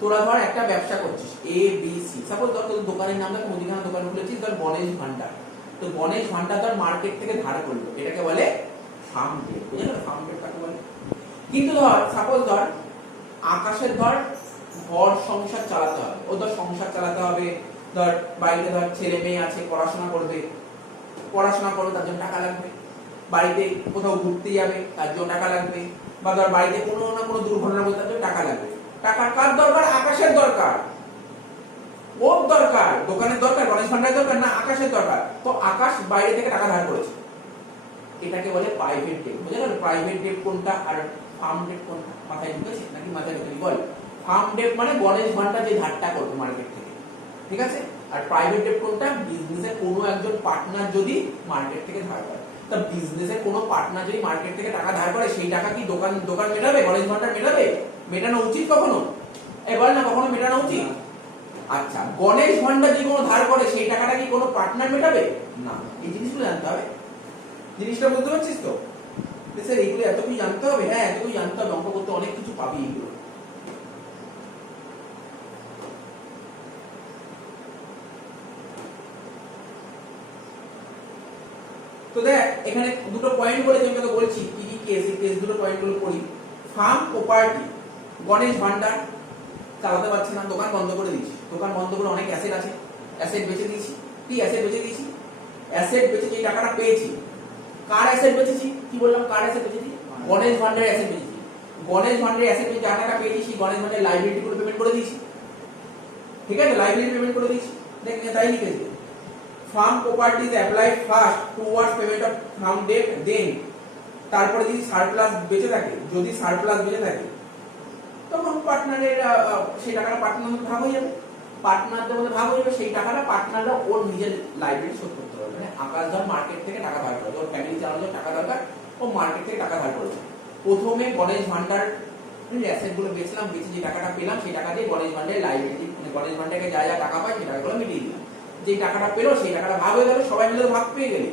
তোরা ধর একটা ব্যবসা করছিস এ বি সি, সাপোজ ধর তোর দোকানের নাম দেখ, মুদিখানা দোকান খুলেছিস ধর গণেশ ভান্ডার, তো গণেশ ভান্ডার ধর মার্কেট থেকে ধার করলো, এটাকে বলে ফার্ম ডেট। বুঝা গেল? ফার্ম ডেট কাকে বলে? কিন্তু ধর সাপোজ ধর আকাশের ধর ঘর সংসার চালাতে হবে, ও ধর সংসার চালাতে হবে, ধর বাড়িতে ধর ছেলে মেয়ে আছে পড়াশোনা করবে, তার জন্য টাকা লাগবে, বাড়িতে কোথাও ঘুরতে যাবে তার জন্য টাকা লাগবে, বা ধর বাড়িতে কোনো না কোনো দুর্ঘটনা ঘটে তার জন্য টাকা লাগবে। টাকা কার দরকার? আকাশের দরকার, ওর দরকার, দোকানের দরকার, গণেশ ভান্ডারের দরকার না, আকাশের দরকার। তো আকাশ বাইরে থেকে টাকা ধার করেছে, এটাকে বলে প্রাইভেট ডেট। বুঝা গেল? প্রাইভেট ডেট কোনটা আর ফার্ম ডেট কোনটা? মাথায় ঢুকেছে নাকি মাথায় ঢুকেনি বল? ফার্ম ডেট মানে গণেশ ভান্ডার যে ধারটা করবে মার্কেট থেকে, ঠিক আছে? আর প্রাইভেট ডেট কোনটা? বিজনেসের কোনো একজন পার্টনার যদি মার্কেট থেকে ধার করে। তা বিজনেসের কোনো পার্টনার যদি মার্কেট থেকে টাকা ধার করে সেই টাকা কি দোকান মেটাবে? গণেশ ভান্ডার মেটাবে? মেটানো উচিত কখনো? বল না, কখনো মেটানো উচিত? আচ্ছা গণেশ ভান্ডার যদি কোনো ধার করে সেই টাকাটা কি কোনো পার্টনার মেটাবে? না। এই জিনিসগুলো জানতে হবে, জিনিসটা বুঝতে পারছিস তো? স্যার এইগুলো এত কিছু জানতে হবে? হ্যাঁ এত কিছু জানতে হবে, অঙ্ক করতে অনেক কিছু পাবি এগুলো। তো দেখ এখানে দুটো পয়েন্ট বলে যেটা তো বলছি কি কি কেস, এই কেস দুটো পয়েন্ট গুলো পড়ি। ফার্ম প্রপার্টি, গণেশ ভান্ডার চালাতে পারছে না, দোকান বন্ধ করে দিয়েছি, দোকান বন্ধ করে অনেক অ্যাসেট আছে, অ্যাসেট বেচে দিয়েছি। কি অ্যাসেট বেচে দিয়েছি? অ্যাসেট বেচে যে টাকাটা পেয়েছি, কার অ্যাসেট বেচেছি? কি বললাম, কার অ্যাসেট বেচেছি? গণেশ ভান্ডারের অ্যাসেট বেচেছি। গণেশ ভান্ডারের অ্যাসেট যে টাকাটা পেয়েছি সেই গণেশ ভান্ডারের লাইবিলিটি গুলো পেমেন্ট করে দিয়েছি। ঠিক আছে, লাইবিলিটি পেমেন্ট করে দিয়েছি। দেখেন তাই লিখেছি, firm properties applied first towards payment of firm debt, then তারপরে যদি সারপ্লাস বেঁচে থাকে, যদি সারপ্লাস বেঁচে থাকে তখন পার্টনারের সেই টাকাটা পার্টনার মধ্যে ভাগ হয়ে যাবে, পার্টনারদের মধ্যে ভাগ হয়ে যাবে, সেই টাকাটা পার্টনাররা ওর নিজের লাইবিলিটি শোধ করতে পারবে। মানে আকাশ ধর মার্কেট থেকে টাকা ধার করবে, ওর ফ্যামিলি চালানোর টাকা দরকার, ও মার্কেট থেকে টাকা ধার করবে। প্রথমে গণেশ ভান্ডার অ্যাসেট গুলো বেচলাম, বেচে যে টাকাটা পেলাম সেই টাকা দিয়ে গণেশ ভান্ডারের লাইবিলিটি, মানে গণেশ ভান্ডারকে যা যা টাকা পায় সেই টাকাগুলো মিটিয়ে দিলাম। যে টাকাটা পেলো সেই টাকাটা ভাগ হয়ে গেল, সবাই মিলে ভাগ পেয়ে গেলে,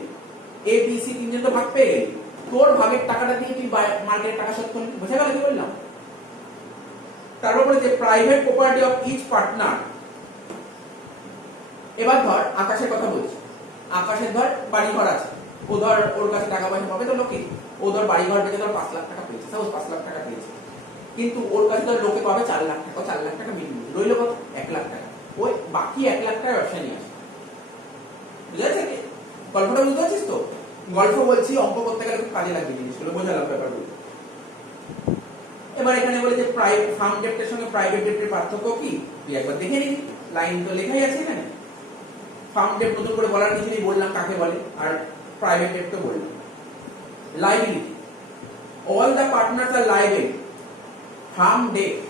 এ বি সি তিনজন তো ভাগ পেয়ে গেলি, তোর ভাগের টাকাটা দিয়ে তুই মার্কেটের টাকা শোধ করলি। বোঝা গেল কি বললাম? তারপর বলে যে private property of each partner. এবার ধর আকাশের কথা বলছি, আকাশের ধর বাড়ি ঘর আছে, ও ধর ওর কাছে টাকা পয়সা পাবে তো লোকে, ও ধর বাড়ি ঘর বেচে ধর 5 লাখ টাকা পেয়েছে, সাপোজ 5 লাখ টাকা পেয়েছে, কিন্তু ওর কাছে ধর লোকে পাবে 4 লাখ টাকা, 4 লাখ টাকা মিটিয়ে রইল কত? 1 লাখ টাকা। ওই বাকি 1 লাখ টাকা ব্যবসা নিয়ে আসে। বুঝা যাচ্ছে কি গল্পটা? বুঝতে পারছিস তো? গল্প বলছি, অঙ্ক করতে গেলে খুব কাজে লাগবে জিনিসগুলো, বোঝালাম ব্যাপারগুলো। এবার এখানে বলে যে ফার্ম ডেপ্টের সঙ্গে প্রাইভেট ডেপ্টের পার্থক্য কি, তুই একবার দেখে নিবি, লাইন তো লেখাই আছে এখানে। ফার্ম ডেপ্ট নতুন করে বলার কিছু নেই, বললাম কাকে বলে, আর প্রাইভেট ডেপ্ট তো বললাম। লাইবিলিটি, অল দ্য পার্টনার্স আর লাইবেল। ফার্ম ডেপ্ট,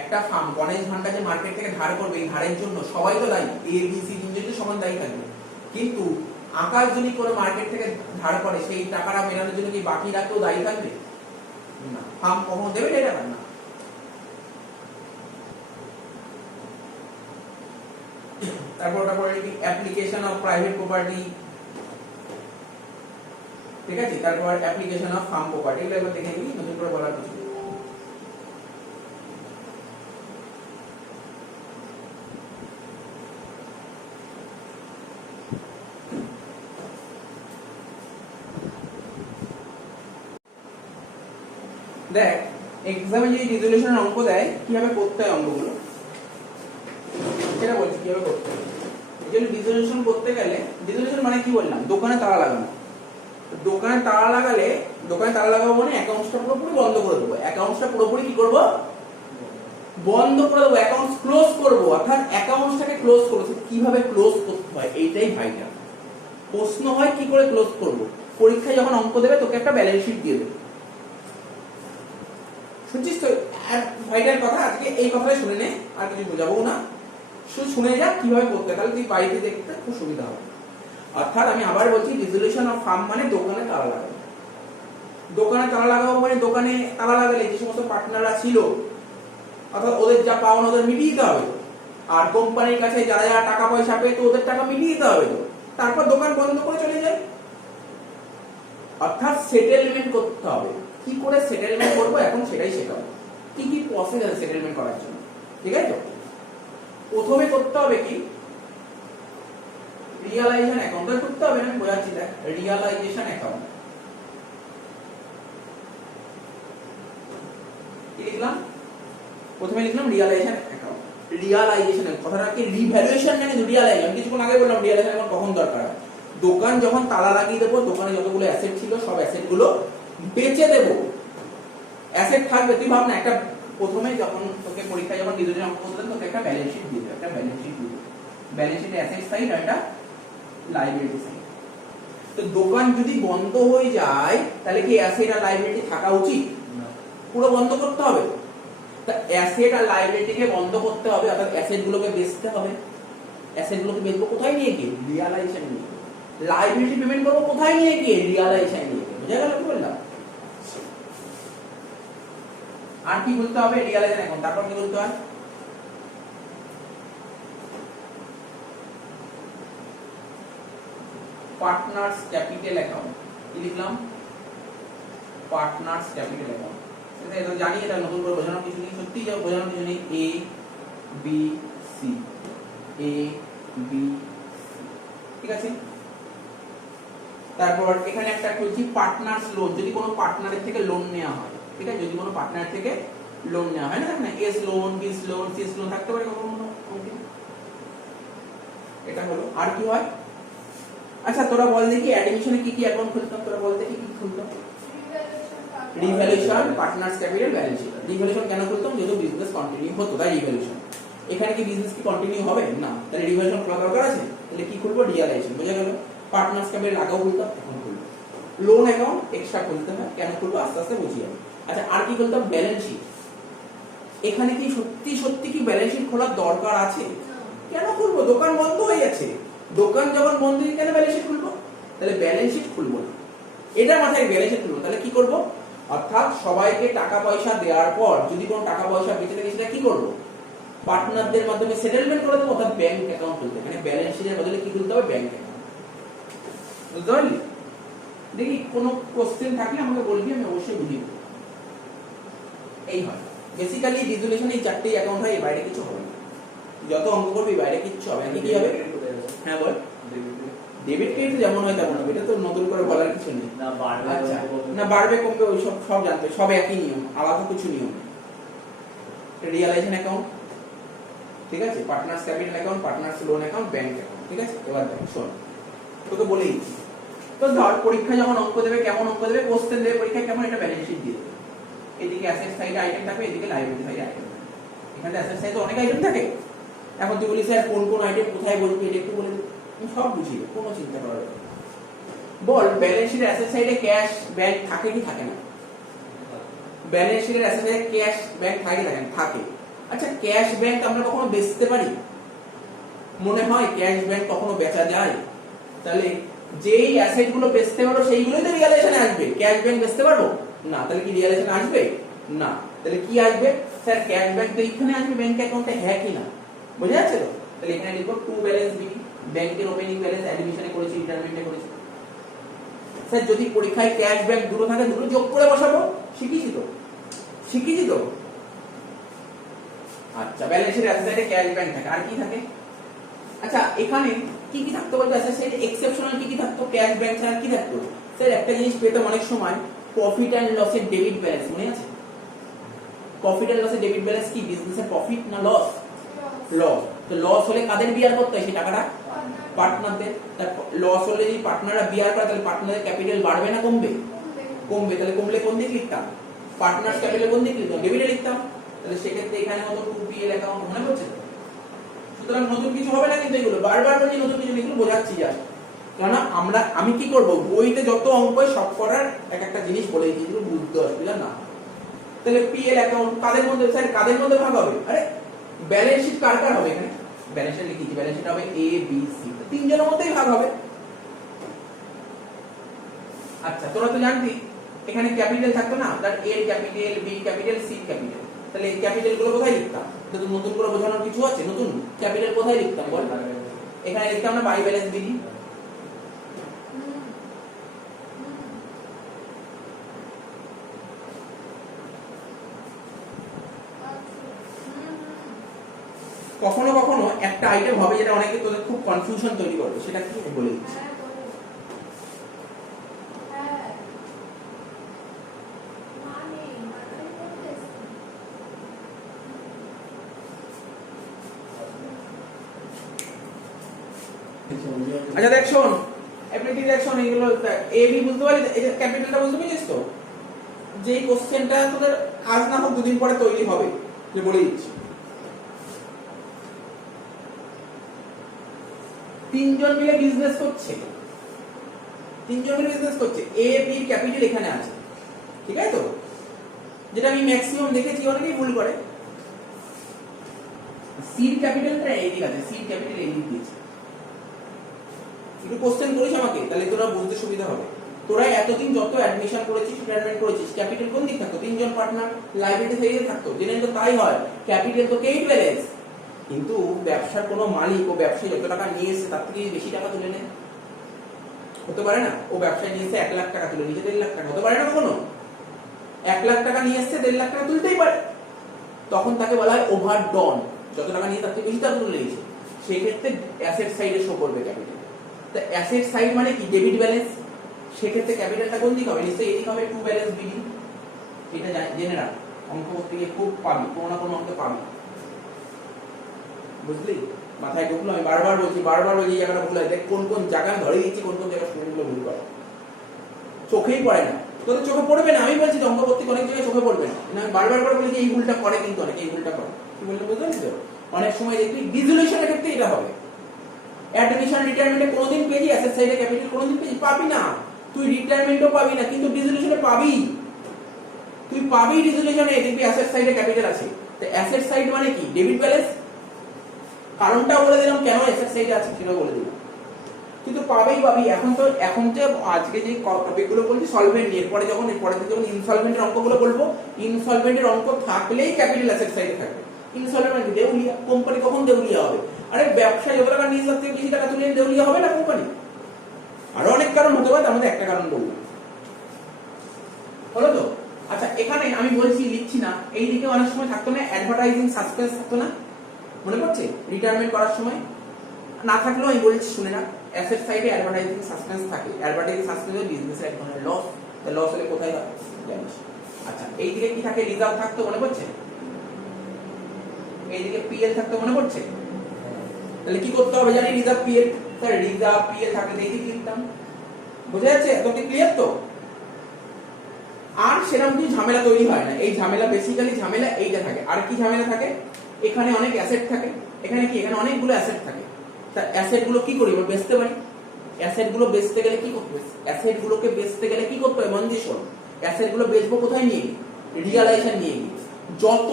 একটা ফার্ম গণেশ ভান্ডার যে মার্কেট থেকে ধার করবে, এই ধারের জন্য সবাই তো দায়ী, এ বি সি তিনজনই সমান দায়ী থাকবে। কিন্তু আকাশ যদি কোনো মার্কেট থেকে ধার করে সেই টাকাটা মেটানোর জন্য কি বাকিরা কেউ দায়ী থাকবে না? ফার্ম কখনো দেবে এটা না। তারপর ওটা পরে কি অ্যাপ্লিকেশন অফ প্রাইভেট প্রপার্টি, ঠিক আছে। তারপর অ্যাপ্লিকেশন অফ ফার্ম প্রপার্টি, এগুলো একবার দেখে নিবি, নতুন করে বলার কিছু। দেখ এক্সামে যদি রেজুলেশনের অঙ্ক দেয় কিভাবে করতে হয় অঙ্কগুলো সেটা বলছি, কিভাবে করতে হয়। রেজুলেশন করতে গেলে, রেজুলেশন মানে কি বললাম, দোকানে তালা লাগানো। দোকানে তালা লাগালে, দোকানে তালা লাগাবো মানে অ্যাকাউন্টসটা পুরোপুরি বন্ধ করে দেবো। অ্যাকাউন্টসটা পুরোপুরি কি করব? বন্ধ করে দেবো, অ্যাকাউন্টস ক্লোজ করবো। অর্থাৎ অ্যাকাউন্টসটাকে ক্লোজ করবো। কিভাবে ক্লোজ করতে হয় এইটাই ভাইটাল প্রশ্ন হয়, কি করে ক্লোজ করব। পরীক্ষায় যখন অঙ্ক দেবে তোকে একটা ব্যালেন্স শিট দিয়ে দেবে, শুনছিস তো? ভাইটাল কথা, আজকে এই কথাটাই শুনে নে, আর কিছু বোঝাবো না, শুধু শুনে যা কিভাবে করতে, তাহলে তুই বাড়িতে দেখতে খুব সুবিধা হবে। অর্থাৎ আমি আবার বলছি, রেজুলেশন অফ ফার্ম মানে দোকানে তালা লাগাবো। দোকানে তালা লাগাবো মানে দোকানে তালা লাগালে যে সমস্ত পার্টনাররা ছিল, অর্থাৎ ওদের যা পাওনা ওদের মিটিয়ে দিতে হবে। আর কোম্পানির কাছে যারা যারা টাকা পয়সা পেয়ে তো ওদের টাকা মিটিয়ে দিতে হবে। তারপর দোকান বন্ধ করে চলে যায়। অর্থাৎ সেটেলমেন্ট করতে হবে। কি করে সেটেলমেন্ট করবো এখন সেটাই শেখাবো, কি কি প্রসেস আছে সেটেলমেন্ট করার জন্য, ঠিক আছে? প্রথমে করতে হবে কি, রিয়ালাইজেশন অ্যাকাউন্ট করতে হবে। আমি বোঝাচ্ছি, দেখ রিয়ালাইজেশন অ্যাকাউন্ট কি লিখলাম? প্রথমে লিখলাম রিয়ালাইজেশন অ্যাকাউন্ট। রিয়ালাইজেশন কথাটা কি রিভ্যালুয়েশন, মানে রিয়ালাইজেশন। আমি কিছুক্ষণ আগে বললাম রিয়ালাইজেশন অ্যাকাউন্ট কখন দরকার হয়। দোকান যখন তালা লাগিয়ে দেবো, দোকানে যতগুলো অ্যাসেট ছিল সব অ্যাসেট গুলো বেচে দেবো। অ্যাসেট থাকবে, তুই ভাব না, একটা প্রথমে যখন তোকে পরীক্ষায় যখন ডিজিটাল অঙ্ক করতে তোকে একটা ব্যালেন্স শিট দিবে, একটা ব্যালেন্স শিট দিবে। ব্যালেন্স শিটে অ্যাসেট সাইড আর একটা লাইবিলিটি সাইড। তো দোকান যদি বন্ধ হয়ে যায় তাহলে কি অ্যাসেট আর লাইবিলিটি থাকা উচিত? পুরো বন্ধ করতে হবে। তা অ্যাসেট আর লাইবিলিটিকে বন্ধ করতে হবে, অর্থাৎ অ্যাসেট গুলোকে বেচতে হবে। অ্যাসেট গুলোকে বেচবো কোথায় নিয়ে গিয়ে? রিয়ালাইজেশন নিয়ে। লাইবিলিটি পেমেন্ট করবো কোথায় নিয়ে গিয়ে? রিয়ালাইজেশন নিয়ে। বুঝা গেল কি বললাম? আর কি বলতে হবে? Realisation account. তারপর কি বলতে হয়? Partners capital account. কি লিখলাম? Partners capital account. এটা জানি, এটা নতুন করে বোঝানোর কিছু নেই, সত্যি যা বোঝানোর কিছু নেই। A B C, A B C, ঠিক আছে। তারপর এখানে একটা বলছি পার্টনার্স লোন, যদি কোনো পার্টনারের থেকে লোন নেওয়া হয়, ঠিক আছে, যদি কোনো পার্টনার থেকে লোন নেওয়া হয় না, দেখেন এস লোন, বিস লোন, সিস লোন থাকতে পারে কখনো। এটা হলো। আর কি হয়? আচ্ছা তোরা বল দেখি অ্যাডমিশনে কি কি অ্যাকাউন্ট খুলতাম, তোরা বল দেখি কি খুলতাম? Revaluation, partners capital, balance sheet. Revaluation কেন খুলতাম? যেহেতু বিজনেস কন্টিনিউ হতো তাই রিভ্যালুয়েশন। এখানে কি বিজনেস কি কন্টিনিউ হবে না, তাহলে রিভ্যালুয়েশন খোলা দরকার আছে, তাহলে কি খুলবো? রিয়ালাইজেশন। বোঝা গেল? পার্টনার্স ক্যাপিটাল আগেও খুলতাম, এখন খুলবো। লোন অ্যাকাউন্ট এক্সট্রা খুলতে হয়, কেন খুলবো আস্তে আস্তে বুঝিয়ে যাবে। আচ্ছা আর কি খুলতাম? Balance sheet. এখানে কি সত্যি সত্যি কি ব্যালেন্স শিট খোলার দরকার আছে? কেন খুলবো? দোকান বন্ধ হয়ে যাচ্ছে, দোকান যখন বন্ধ হয়ে কেন ব্যালেন্স শিট খুলবো? তাহলে ব্যালেন্স শিট খুলবো না, এটা মাথায় ব্যালেন্স শিট খুলবো। তাহলে কি করবো? অর্থাৎ সবাইকে টাকা পয়সা দেওয়ার পর যদি কোনো টাকা পয়সা বেঁচে থাকে সেটা কি করবো? পার্টনারদের মাধ্যমে সেটেলমেন্ট করে দেবো, অর্থাৎ ব্যাংক অ্যাকাউন্ট খুলতে। মানে ব্যালেন্স শিটের বদলে কি খুলতে হবে? Bank account. বুঝতে পারলি? দেখি কোনো কোশ্চেন থাকলে আমাকে বলবি, আমি অবশ্যই বুঝিয়ে দেবো। এই হয় বেসিক্যালি রিজুলেশনে এই চারটেই অ্যাকাউন্ট হয়, এর বাইরে কিছু হবে না। যত অঙ্ক করবি বাইরে কিচ্ছু হবে না। কি হবে? হ্যাঁ বল। ডেবিট ক্রেডিট যেমন হয় তেমন হবে, এটা তো নতুন করে বলার কিছু নেই। আচ্ছা না বাড়বে কমবে ওই সব সব জানতে, সব একই নিয়ম, আলাদা কিছু নিয়ম। রিয়ালাইজেশন অ্যাকাউন্ট, ঠিক আছে, partners capital account, partners loan account, bank account, ঠিক আছে। এবার দেখ শোন, তোকে বলেই দিচ্ছি। তো ধর পরীক্ষা যখন অঙ্ক দেবে, কেমন অঙ্ক দেবে? কোশ্চেন দেবে পরীক্ষা কেমন, এটা ব্যালেন্স শিট দিয়ে দেবে। এদিকে অ্যাসেট সাইডে আইটেম থাকবে, এদিকে লাইবিলিটি সাইডে আইটেম থাকবে। এখানে অ্যাসেট সাইডে অনেক আইটেম থাকে। এখন তুই বলিস স্যার কোন কোন আইটেম কোথায় বলবি, এটা একটু বলে দিই। আমি সব বুঝিয়ে দেবো, কোনো চিন্তা করার দরকার নেই। বল ব্যালেন্স শিটের অ্যাসেট সাইডে ক্যাশ ব্যাংক থাকে কি থাকে না? ব্যালেন্স শিটের অ্যাসেট সাইডে ক্যাশ ব্যাংক থাকে কি থাকে না? থাকে। আচ্ছা ক্যাশ ব্যাংক আমরা কখনো বেচতে পারি? মনে হয় ক্যাশ ব্যাংক কখনো বেচা যায়? তাহলে যেই অ্যাসেট গুলো বেচতে পারো সেইগুলোই তো রিয়ালাইজেশনে আসবে। ক্যাশ ব্যাংক বেচতে পারবো না, তাহলে কি রিয়ালাইজেশনে আসবে না? তাহলে কি আসবে? স্যার ক্যাশ ব্যাংক তো এখানে আসবে ব্যাংক অ্যাকাউন্টে, হ্যাঁ কি না? বুঝা যাচ্ছে তো? তাহলে এখানে লিখবো টু ব্যালেন্স বিডি, ব্যাংকের ওপেনিং ব্যালেন্স অ্যাডমিশনে করেছি, রিটায়ারমেন্টে করেছি। স্যার যদি পরীক্ষায় ক্যাশ ব্যাংক দুটো থাকে, দুটো যোগ করে বসাবো। শিখিয়েছি তো, শিখিয়েছি তো। আচ্ছা ব্যালেন্স শিটের অ্যাসেট সাইডে ক্যাশ ব্যাংক থাকে, আর কি থাকে? আচ্ছা এখানে কি কি থাকতো বলতে? অ্যাসেট সাইডে এক্সেপশনাল কি কি থাকতো? ক্যাশ ব্যাংক ছাড়া কি থাকতো? স্যার একটা জিনিস পেতাম অনেক সময়, প্রফিট এন্ড লসের ডেবিট ব্যালেন্স, মনে আছে? প্রফিট এন্ড লসের ডেবিট ব্যালেন্স কি? বিজনেসের প্রফিট না লস? লস। তো লস হলে কাদের বিয়ার করতে হয় সেই টাকাটা? পার্টনারদের। তারপর লস হলে যদি পার্টনাররা বিয়ার করে তাহলে পার্টনারের ক্যাপিটাল বাড়বে না কমবে? কমবে। তাহলে কমলে কোন দিকে লিখতাম? পার্টনার্স ক্যাপিটাল কোন দিকে লিখতাম? ডেবিটে লিখতাম। তাহলে সেক্ষেত্রে এখানে হতো 2PL অ্যাকাউন্ট, মনে পড়ছে? সুতরাং নতুন কিছু হবে না, কিন্তু এগুলো বারবার বলি নতুন কিছু, এগুলো বোঝাচ্ছি যা। কারণ আমি কি করব, বইতে যত অঙ্ক সব করার এক একটা জিনিস বলে দিয়েছি, এগুলো বুঝতে অসুবিধা না। তাহলে পিএল অ্যাকাউন্ট কাদের মধ্যে? স্যার কাদের মধ্যে ভাগ হবে? আরে ব্যালেন্স শিট কার কার হবে? এখানে ব্যালেন্স শিট লিখেছি, ব্যালেন্স শিট হবে এ বি সি, তিনজনের মধ্যেই ভাগ হবে। আচ্ছা তোরা তো জানতি এখানে ক্যাপিটাল থাকতো না, that A capital, B capital, C capital. তাহলে এই ক্যাপিটাল গুলো কোথায় লিখতাম? তো নতুন করে বোঝানোর কিছু আছে? নতুন ক্যাপিটাল কোথায় লিখতাম বল? এখানে লিখতাম না বাই ব্যালেন্স বিডি। কখনো কখনো একটা আইটেম হবে যেটা অনেকে তোদের খুব কনফিউশন তৈরি করবে, সেটা কি বলে দিচ্ছি। আচ্ছা দেখ শোন, এভরিথিং দেখ শোন, এগুলো এ বি বুঝতে পারলি? এই ক্যাপিটালটা বুঝতে পেরেছিস তো? যেই কোশ্চেনটা তোদের আজ না হোক দুদিন পরে তৈরি হবে, যে বলে দিচ্ছি। তিনজন মিলে বিজনেস করছে, তিনজন মিলে বিজনেস করছে, এ বি ক্যাপিটাল এখানে আছে, ঠিক আছে তো? যেটা আমি ম্যাক্সিমাম দেখেছি অনেকেই ভুল করে। সি ক্যাপিটালটা এদিকে আছে, সি ক্যাপিটাল এদিকে দিয়েছে। একটু কোশ্চেন করিস আমাকে, তাহলে তোরা বুঝতে সুবিধা হবে। তোরা এতদিন যত অ্যাডমিশন করেছিস, রিটায়ারমেন্ট করেছিস, ক্যাপিটাল কোন দিক থাকতো? তিনজন পার্টনার, লাইবিলিটি সাইডে থাকতো। জেনে তো তাই হয়, ক্যাপিটাল তো ক্রেডিট ব্যালেন্স। কিন্তু ব্যবসার কোনো মালিক ও ব্যবসায়ী যত টাকা নিয়ে এসে তার থেকে বেশি টাকা তুলে নেয়, হতে পারে না? ও ব্যবসায় নিয়ে এসে 1 লাখ টাকা তুলে নিয়েছে 1.5 লাখ টাকা, হতে পারে না কখনো? 1 লাখ টাকা নিয়ে এসে 1.5 লাখ টাকা তুলতেই পারে। তখন তাকে বলা হয় ওভার ডন, যত টাকা নিয়ে তার থেকে বেশি টাকা তুলে নিয়েছে। সেই ক্ষেত্রে অ্যাসেট সাইডে শো করবে ক্যাপিটাল। তো অ্যাসেট সাইড মানে কি? Debit balance. সেক্ষেত্রে ক্যাপিটালটা কোন দিকে হবে? নিশ্চয়ই এদিকে হবে, টু ব্যালেন্স বিডি। এটা জেনে রাখ, অঙ্ক করতে গিয়ে খুব পাবি, কোনো না কোনো অঙ্কে পাবি, বুঝলি? মাথায় ঢুকলো, আমি বারবার বলছি এই জায়গাটা ভুল হয়। দেখ কোন কোন জায়গা আমি ধরে দিচ্ছি, কোন কোন জায়গায় স্টুডেন্টগুলো ভুল করে, চোখেই পড়ে না। তোদের চোখে পড়বে না, আমি বলছি অঙ্ক করতে অনেক জায়গায় চোখে পড়বে না, আমি বারবার করে বলি যে এই ভুলটা করে, কিন্তু অনেকে এই ভুলটা করে। কি বলতে বুঝতে পারছিস? অনেক সময় দেখবি ডিসোলিউশনের ক্ষেত্রে এটা হবে। অ্যাডমিশন রিটায়ারমেন্টে কোনোদিন পেয়েছি অ্যাসেট সাইডে ক্যাপিটাল, কোনোদিন পেয়েছি? পাবি না। তুই রিটায়ারমেন্টও পাবি না, কিন্তু ডিসোলিউশনে পাবি। তুই পাবি ডিসোলিউশনে, দেখবি অ্যাসেট সাইডে ক্যাপিটাল আছে। তো অ্যাসেট সাইড মানে কি? Debit balance. কারণটাও বলে দিলাম কেন অ্যাসেট সাইডে আছে, সেটাও বলে দিলাম। কিন্তু পাবেই পাবি। এখন যে আজকে যে টপিকগুলো বলছি সলভেন্ট নিয়ে, পরে যখন ইনসলভেন্টের অঙ্কগুলো বলবো, ইনসলভেন্টের অঙ্ক থাকলেই ক্যাপিটাল অ্যাসেট সাইডে থাকবে। ইনসলভেন্ট মানে দেউলিয়া, কোম্পানি কখন দেউলিয়া হবে? আরে ব্যবসায় যত টাকা নিজ থেকে বেশি টাকা তুলে দেউলিয়া হবে না কোম্পানি? আরো অনেক কারণ হতে পারে, তার মধ্যে একটা কারণ বলবো, হলো তো? আচ্ছা, এখানে আমি বলছি, লিখছি না, এইদিকে অনেক সময় থাকতো না অ্যাডভার্টাইজিং সাসপেন্স, থাকতো না? মনে পড়ছে রিটায়ারমেন্ট করার সময়? না থাকলেও আমি বলছি শুনে না, অ্যাসেট সাইডে অ্যাডভার্টাইজিং সাসপেন্স থাকে। অ্যাডভার্টাইজিং সাসপেন্স হলো বিজনেসের এক ধরনের লস। লস হলে কোথায় হয় জানিস? আচ্ছা, এইদিকে কি থাকে? রিজার্ভ থাকতো, মনে পড়ছে? এইদিকে পিএল থাকতো, মনে পড়ছে? তাহলে কি করতে হবে জানি? Reserve PL, sir reserve PL থাকলে এইদিকে লিখতাম। বোঝা যাচ্ছে? এতটা ক্লিয়ার তো? আর সেরকম কিছু ঝামেলা তৈরি হয় না। এই ঝামেলা বেসিক্যালি ঝামেলা এইটা থাকে। আর কি ঝামেলা থাকে? এখানে অনেক অ্যাসেট থাকে। এখানে কি? এখানে অনেকগুলো অ্যাসেট থাকে। তা অ্যাসেট গুলো কি করি? বেচতে পারি। অ্যাসেট গুলো বেচতে গেলে কি করতে হবে? অ্যাসেট গুলোকে বেচতে গেলে কি করতে হবে? মন দিয়ে শোন। অ্যাসেট গুলো বেচবো কোথায়? নিয়ে রিয়ালাইজেশন নিয়ে গিয়ে। যত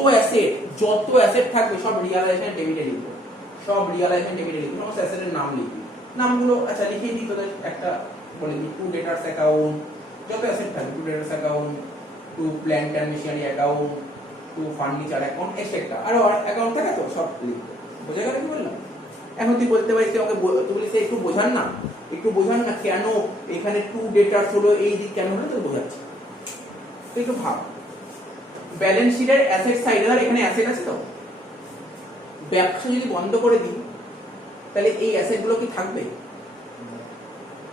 অ্যাসেট থাকবে সব রিয়ালাইজেশন ডেবিটে লিখবো, সব রিয়ালাইজেশন ডেবিটে লিখবো। সমস্ত অ্যাসেটের নাম লিখবি। নামগুলো আচ্ছা লিখিয়ে দিই তোদের, একটা বলে দিই, টু ডেটার্স অ্যাকাউন্ট, যত অ্যাসেট থাকবে, to debtors account, to plant and machinery account, to furniture account, etcetera. আরো অ্যাকাউন্ট থাকে তো, সব লিখবো। বোঝা গেল কি বললাম? এখন তুই বলতে পারিস আমাকে, তুই বলিস একটু বোঝান না কেন এখানে টু ডেটার্স হলো, এই দিক কেন হলো, তোকে বোঝাচ্ছি। তুই একটু ভাব, ব্যালেন্স শিটের অ্যাসেট সাইডে ধর এখানে অ্যাসেট আছে তো, ব্যবসা যদি বন্ধ করে দিই তাহলে এই অ্যাসেট গুলো কি থাকবে?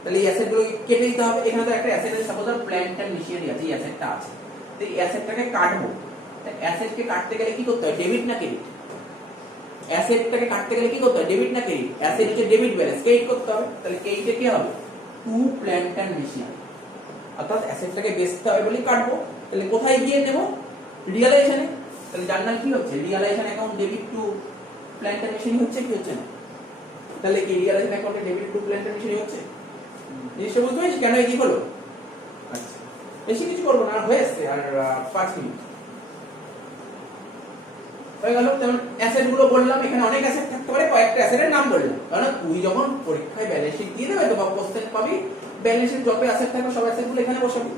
তাহলে এই অ্যাসেট গুলো কেটে দিতে হবে। এখানে তো একটা অ্যাসেট আছে, সাপোজ প্ল্যান্ট এন্ড মেশিনারি আছে, এই অ্যাসেটটা আছে, তো এই অ্যাসেটটাকে কাটবো। অ্যাসেটকে কাটতে গেলে কি করতে হয়? ডেবিট না ক্রেডিট? অ্যাসেটটাকে কাটতে গেলে কি করতে হয়? ডেবিট না ক্রেডিট? অ্যাসেট হচ্ছে ডেবিট ব্যালেন্স, ক্রেডিট করতে হবে। তাহলে ক্রেডিটে কি হবে? To plant and machinery. অর্থাৎ অ্যাসেটটাকে বেচতে হবে বলে কাটবো। তাহলে কোথায় গিয়ে দেবো? রিয়ালাইজেশনে। তাহলে যার নাম কি হচ্ছে? Realisation account debit to plant and machinery হচ্ছে কি হচ্ছে না? তাহলে কি রিয়ালাইজেশন অ্যাকাউন্টে debit to plant and machinery হচ্ছে? জিনিসটা বুঝতে পারছিস কেন এই কি হলো? আচ্ছা, বেশি কিছু করবো না, হয়ে আসছে আর 5 মিনিট হয়ে গেল। তেমন অ্যাসেট গুলো বললাম, এখানে অনেক অ্যাসেট থাকতে পারে, কয়েকটা অ্যাসেটের নাম বললাম। কারণ তুই যখন পরীক্ষায় ব্যালেন্স শিট দিয়ে দেবে তো বা কোশ্চেন পাবি, ব্যালেন্স শিট যত অ্যাসেট থাকবে সব অ্যাসেট গুলো এখানে বসাবি।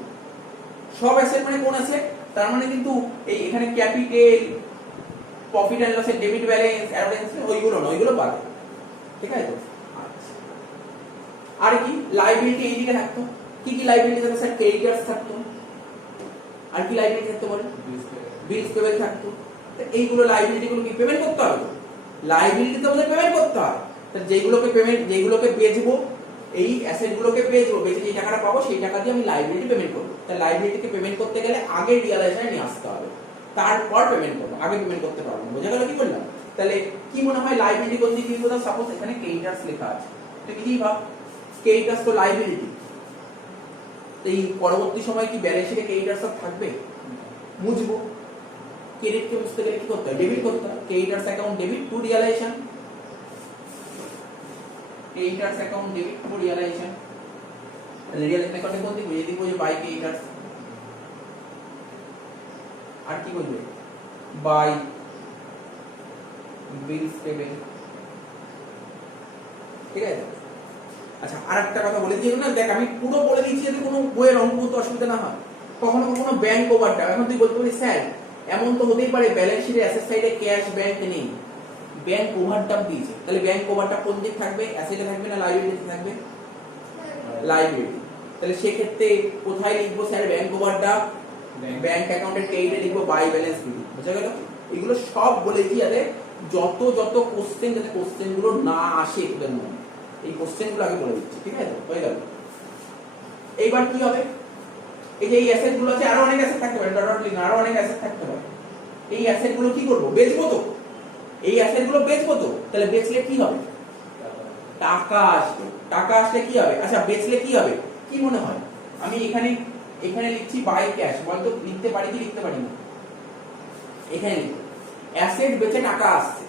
সব অ্যাসেট মানে কোন অ্যাসেট? তার মানে কিন্তু এই এখানে ক্যাপিটাল, প্রফিট এন্ড লসের ডেবিট ব্যালেন্স, অ্যাডভান্স, ওইগুলো না, ওইগুলো বাদ। ঠিক আছে তো? আচ্ছা, আর কি লায়াবিলিটি এইদিকে থাকতো? কি কি লায়াবিলিটি থাকতো? স্যার ক্রেডিটার্স থাকতো। আর কি লায়াবিলিটি থাকতে পারে? বিলস পেবল থাকতো। এইগুলো লায়াবিলিটি গুলো কি পেমেন্ট করতে হবে? লায়াবিলিটি তো আমাদের পেমেন্ট করতে হয়। তাহলে যেগুলোকে বেচবো, এই অ্যাসেট গুলোকে বেচবো, বেচে যে টাকাটা পাবো সেই টাকা দিয়ে আমি লায়াবিলিটি পেমেন্ট করবো। তাহলে লায়াবিলিটিকে পেমেন্ট করতে গেলে আগে রিয়ালাইজেশনে নিয়ে আসতে হবে, তারপর পেমেন্ট করবো, আগে পেমেন্ট করতে পারবো না। বোঝা গেল কি বললাম? তাহলে কি মনে হয় লায়াবিলিটি কোন দিকে লিখবো? সাপোজ এখানে ক্রেডিটার্স লেখা আছে, তো কি ভাব, ক্রেডিটার্স তো লায়াবিলিটি। তো এই পরবর্তী সময় কি ব্যালেন্স শিটে ক্রেডিটার্স থাকবে? মুছবো। ক্রেডিট কে বুঝতে গেলে কি করতে হয়? ডেবিট করতে হয়। Creditors account debit two realisation, creditors account debit two realisation. তাহলে রিয়ালাইজেশন অ্যাকাউন্টে কোন দিক বুঝে? এদিক বুঝে বাই ক্রেডিটার্স। আর কি বুঝবে? By bills payable. ঠিক আছে? আচ্ছা, আরেকটা কথা বলে দিই না, দেখ আমি পুরো বলে দিচ্ছি যাতে কোনো বইয়ের অঙ্ক করতে অসুবিধা না হয়। কখনো কখনো ব্যাংক ওভারড্রাফট, এখন তুই বলতে পারিস স্যার এমন তো হতেই পারে ব্যালেন্স শিটে অ্যাসেট সাইডে ক্যাশ ব্যাংক নেই, ব্যাংক ওভারড্রাফট দিয়েছে। তাহলে ব্যাংক ওভারড্রাফট কোন দিক থাকবে? অ্যাসেটে থাকবে না লায়াবিলিটিতে থাকবে? লায়াবিলিটি। তাহলে সেক্ষেত্রে কোথায় লিখবো স্যার ব্যাংক ওভারড্রাফট? ব্যাংক অ্যাকাউন্টের ক্রেডিটে লিখবো বাই ব্যালেন্স বিল। বুঝা গেল? এগুলো সব বলেছি যাতে যত কোশ্চেন, যাতে কোশ্চেন গুলো না আসে তোদের মনে, এই কোশ্চেন গুলো আগে বলে দিচ্ছি। ঠিক আছে? হয়ে গেল? এইবার কি হবে, এই যে এই অ্যাসেট গুলো আছে, আরো অনেক অ্যাসেট থাকতে পারে, ডট লিঙ্ক আরো অনেক অ্যাসেট থাকতে পারে, এই অ্যাসেট গুলো কি করব, বেচবো তো, এই অ্যাসেট গুলো বেচবো তো, তাহলে বেচলে কি হবে, টাকা আসবে, টাকা আসলে কি হবে, আচ্ছা বেচলে কি হবে, কি মনে হয়, আমি এখানে এখানে লিখছি বাই ক্যাশ, বলতো লিখতে পারি কি লিখতে পারি না, এখানে লিখো অ্যাসেট বেচে টাকা আসছে,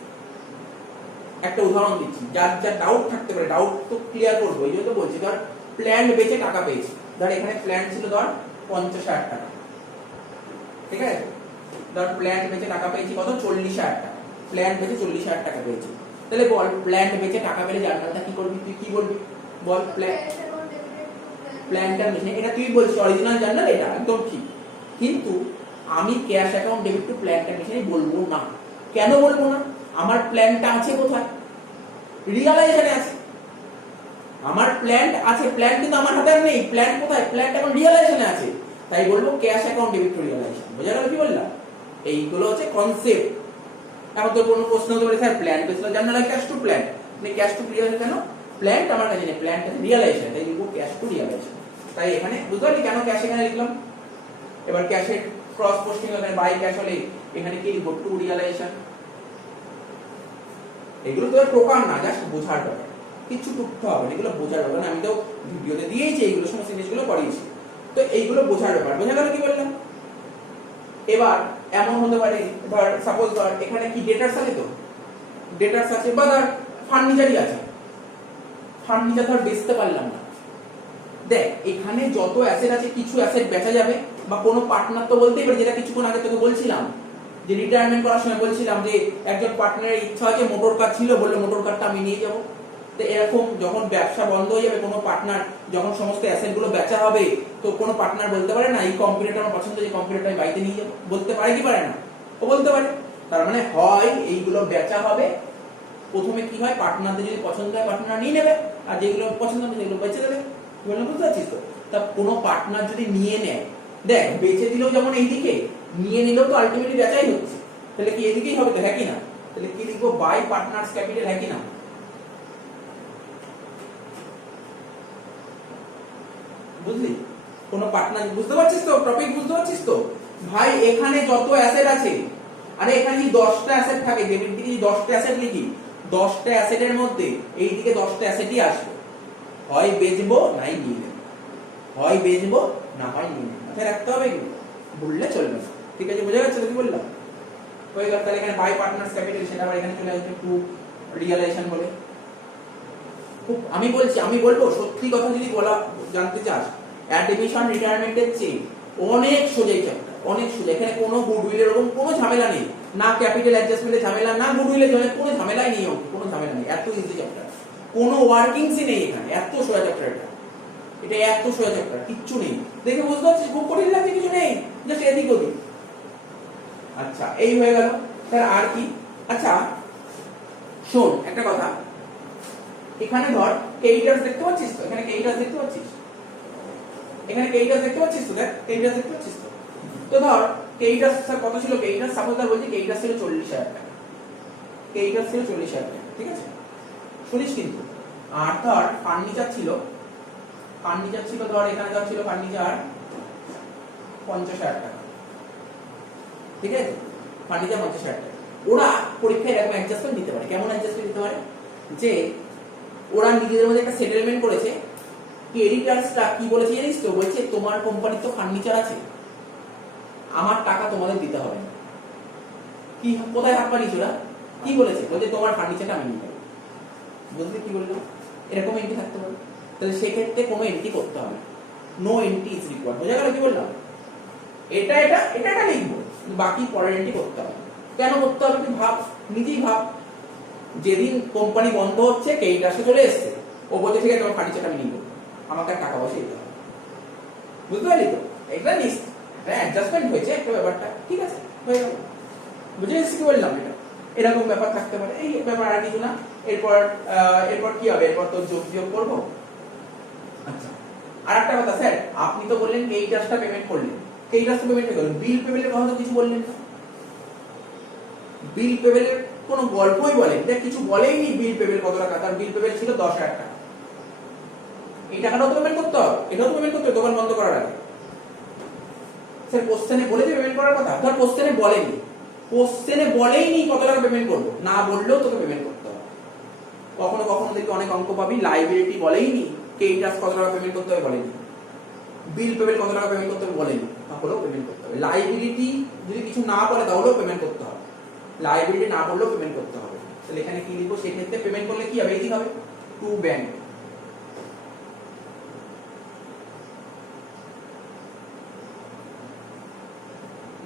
একটা উদাহরণ দিচ্ছি, যার যার ডাউট থাকতে পারে, ডাউট তো ক্লিয়ার করবো, এই জন্য তো বলছি, ধর প্ল্যান্ট বেচে টাকা পেয়েছি, ধর এখানে প্ল্যান্ট ছিল ধর 50,000 টাকা, ঠিক আছে, ধর প্ল্যান্ট বেচে টাকা পেয়েছি কত, 40,000 টাকা, প্ল্যান্ট বেচে 40,000 টাকা পেয়েছি, তাহলে বল প্ল্যান্ট বেচে টাকা পেলে জার্নালটা কি করবি, তুই কি বলবি, বল প্ল্যান্টার মেশিন, এটা তুই বলছিস অরিজিনাল জার্নাল, এটা একদম ঠিক, কিন্তু আমি cash account debit two planter মেশিনে বলবো না, কেন বলবো না, আমার প্ল্যানটা আছে কোথায়, রিয়ালাইজেশনে আছে, আমার প্ল্যান্ট আছে, প্ল্যান কিন্তু আমার হাতে আর নেই, প্ল্যান কোথায়, প্ল্যান্ট এখন রিয়ালাইজেশনে আছে, তাই বলবো cash account debit two realisation, বোঝা গেল কি বললাম, এইগুলো হচ্ছে কনসেপ্ট। এখন তো কোনো প্রশ্ন হতে পারে sir plan based journal cash to plan, মানে ক্যাশ টু রিয়ালাইজেশন কেন, প্ল্যান্ট আমার কাছে নেই, প্ল্যান্ট আছে রিয়ালাইজেশন, তাই লিখবো ক্যাশ টু রিয়ালাইজেশন, তাই এখানে বুঝতে পারলি কেন ক্যাশ এখানে লিখলাম। এবার ক্যাশের ক্রস পোস্টিং এখানে বাই ক্যাশ হলে এখানে কি লিখবো, টু রিয়ালাইজেশন। এগুলো তো প্রকার না, জাস্ট বোঝার ব্যাপার, কিছু টুকতে হবে না, এগুলো বোঝার ব্যাপার, আমি তো ভিডিওতে দিয়েছি এইগুলো সমস্ত জিনিসগুলো করিয়েছি, তো এইগুলো বোঝার ব্যাপার, বোঝা গেল কি বললাম। এবার এমন হতে পারে ধর সাপোজ ধর এখানে কি ডেটার্স আছে, তো ডেটার্স আছে, বা ধর ফার্নিচারই আছে, ফার্নিচার ধর বেচতে পারলাম না, দেখ এখানে যত অ্যাসেট আছে কিছু অ্যাসেট বেচা যাবে, বা কোনো পার্টনার তো বলতেই পারে, যেটা কিছুক্ষণ আগে তোকে বলছিলাম যে রিটায়ারমেন্ট করার সময় বলছিলাম যে একজন পার্টনারের ইচ্ছা আছে মোটর কার ছিল, বললো মোটর কারটা আমি নিয়ে যাবো, তো এরকম যখন ব্যবসা বন্ধ হয়ে যাবে, কোনো পার্টনার যখন সমস্ত অ্যাসেট গুলো বেচা হবে, তো কোনো পার্টনার বলতে পারে না এই কম্পিউটার আমার পছন্দ, এই কম্পিউটারটা আমি বাড়িতে নিয়ে যাবো, বলতে পারে কি পারে না, ও বলতে পারে। তার মানে হয় এইগুলো বেচা হবে, প্রথমে কি হয় পার্টনারদের যদি পছন্দ হয় পার্টনার নিয়ে নেবে, আর যেগুলো পছন্দ হবে সেগুলো বেচে দেবে, বুঝতে পারছিস তো। তা কোনো পার্টনার যদি নিয়ে নেয়, দেখ বেচে দিলেও যেমন এইদিকে, নিয়ে নিলেও তো আলটিমেটলি বেচাই হচ্ছে, তাহলে কি এদিকেই হবে তো, হ্যাঁ কি না, তাহলে কি লিখবো, বাই পার্টনার্স ক্যাপিটাল, হ্যাঁ কি না, বুঝলি, কোন পার্টনার, বুঝতে পারছিস তো টপিক, বুঝতে পারছিস তো ভাই, এখানে যত অ্যাসেট আছে, আরে এখানে যদি 10টা অ্যাসেট থাকে, ডেবিট দিকে যদি 10টা অ্যাসেট লিখি, 10টা অ্যাসেটের মধ্যে এই দিকে 10টা অ্যাসেটই আসবে, হয় বেচবো নাই নিয়ে নেব, হয় বেচবো না হয় নিয়ে নেব, মাথায় রাখতে হবে, কিন্তু ভুললে চলবে না, ঠিক আছে, বোঝা যাচ্ছে তো কি বললাম, হয়ে গেল। তাহলে এখানে বাই পার্টনার্স ক্যাপিটাল, সেটা আবার এখানে চলে আসবে টু রিয়ালাইজেশন বলে। খুব আমি বলছি, আমি বলবো সত্যি কথা যদি বলা জানতে চাস, অ্যাডমিশন রিটায়ারমেন্টের চেয়ে অনেক সোজা এই চ্যাপ্টার, অনেক সোজা, এখানে কোনো গুডউইলের এরকম কোনো ঝামেলা নেই, না ক্যাপিটাল অ্যাডজাস্টমেন্টের ঝামেলা, না গুডউইলের জন্য কোনো ঝামেলাই নেই, কোনো ঝামেলা নেই, এত ইজি চ্যাপ্টার, কোনো ওয়ার্কিংসই নেই এখানে, এত সোজা চ্যাপ্টার এটা, এটা এত সোজা চ্যাপ্টার, কিচ্ছু নেই, দেখে বুঝতে পারছিস খুব কঠিন লাগছে, কিছু নেই, জাস্ট এদিক ওদিক। আচ্ছা এই হয়ে গেল, স্যার আর কি, আচ্ছা শোন একটা কথা, এখানে ধর কেইটাস দেখতে পাচ্ছিস তো, এখানে কেইটাস দেখতে পাচ্ছিস, এখানে কেইটাস দেখতে পাচ্ছিস তো, দেখ কেইটাস দেখতে পাচ্ছিস তো, তো ধর কেইটাস স্যার কত ছিল, কেইটাস সাপোজ ধর বলছি কেইটাস ছিল 40,000 টাকা, কেইটাস ছিল 40,000 টাকা, ঠিক আছে, শুনিস কিন্তু, আর ধর ফার্নিচার ছিল ধর এখানে ধর ছিল ফার্নিচার 50,000 টাকা, ঠিক আছে, ফার্নিচার 50,000 টাকা, ওরা পরীক্ষায় এরকম অ্যাডজাস্টমেন্ট দিতে পারে, কেমন অ্যাডজাস্টমেন্ট দিতে পারে, যে ওরা নিজেদের মধ্যে একটা সেটেলমেন্ট করেছে, ক্রেডিটার্সটা কি বলেছে জানিস তো, বলছে তোমার কোম্পানির তো ফার্নিচার আছে, আমার টাকা তোমাদের দিতে হবে না, কি কোথায় হাত পারিস, ওরা কি বলেছে, বলছে তোমার ফার্নিচারটা আমি নিয়ে যাবো, বুঝলি কি বললো, এরকম এন্ট্রি থাকতে পারে, তাহলে সেক্ষেত্রে কোনো এন্ট্রি করতে হবে, নো এন্ট্রি ইজ রিকোয়ার্ড, বোঝা গেল কি বললাম, এটা এটা এটা এটা লিখবো, বাকি পরের এন্ট্রি করতে হবে, কেন করতে হবে তুই ভাব, নিজেই ভাব, যেদিন কোম্পানি বন্ধ হচ্ছে কেইটাসে চলে এসছে, ও বলছে ঠিক আছে তোমার ফার্নিচারটা আমি নিব, আমাকে টাকা পয়সা দিতে হবে, বুঝতে পারলি তো, এটা নিস অ্যাডজাস্টমেন্ট হয়েছে একটা ব্যাপারটা, ঠিক আছে হয়ে গেল, বুঝে এসেছি কি বললাম, এটা এরকম ব্যাপার থাকতে পারে, এই ব্যাপার আর কিছু না। এরপর কি হবে, এরপর তো যোগ করবো। আচ্ছা আর একটা কথা স্যার, আপনি তো বললেন কেইটাসটা পেমেন্ট করলেন, কেইটাসটা পেমেন্ট হয়ে গেল, বিল পেমেন্টের কথা তো কিছু বললেন না, বিল পেমেন্টের কোনো গল্পই বলেন, দেখ কিছু বলেইনি, বিল পেমেন্ট কত টাকা, তার বিল পেমেন্ট ছিল 10,000 টাকা, এই টাকাটাও তো পেমেন্ট করতে হবে, এটাও তো পেমেন্ট করতে হবে দোকান বন্ধ করার আগে। স্যার কোশ্চেনে বলেছে পেমেন্ট করার কথা? ধর কোশ্চেনে বলেনি, কোশ্চেনে বলেইনি কত টাকা পেমেন্ট করবো, না বললেও তোকে পেমেন্ট করতে হবে। কখনো কখনো দেখি অনেক অঙ্ক পাবি লাইবিলিটি বলেইনি, ক্রেডিটার্স কত টাকা পেমেন্ট করতে হবে বলেনি, বিল পেমেন্ট কত টাকা পেমেন্ট করতে হবে বলেনি, তাহলেও পেমেন্ট করতে হবে। লাইবিলিটি যদি কিছু না বলে তাহলেও পেমেন্ট করতে হবে, লাইবিলিটি না বললেও পেমেন্ট করতে হবে। তাহলে এখানে কি লিখবো, সেক্ষেত্রে পেমেন্ট করলে কি হবে, এই হবে টু ব্যাংক,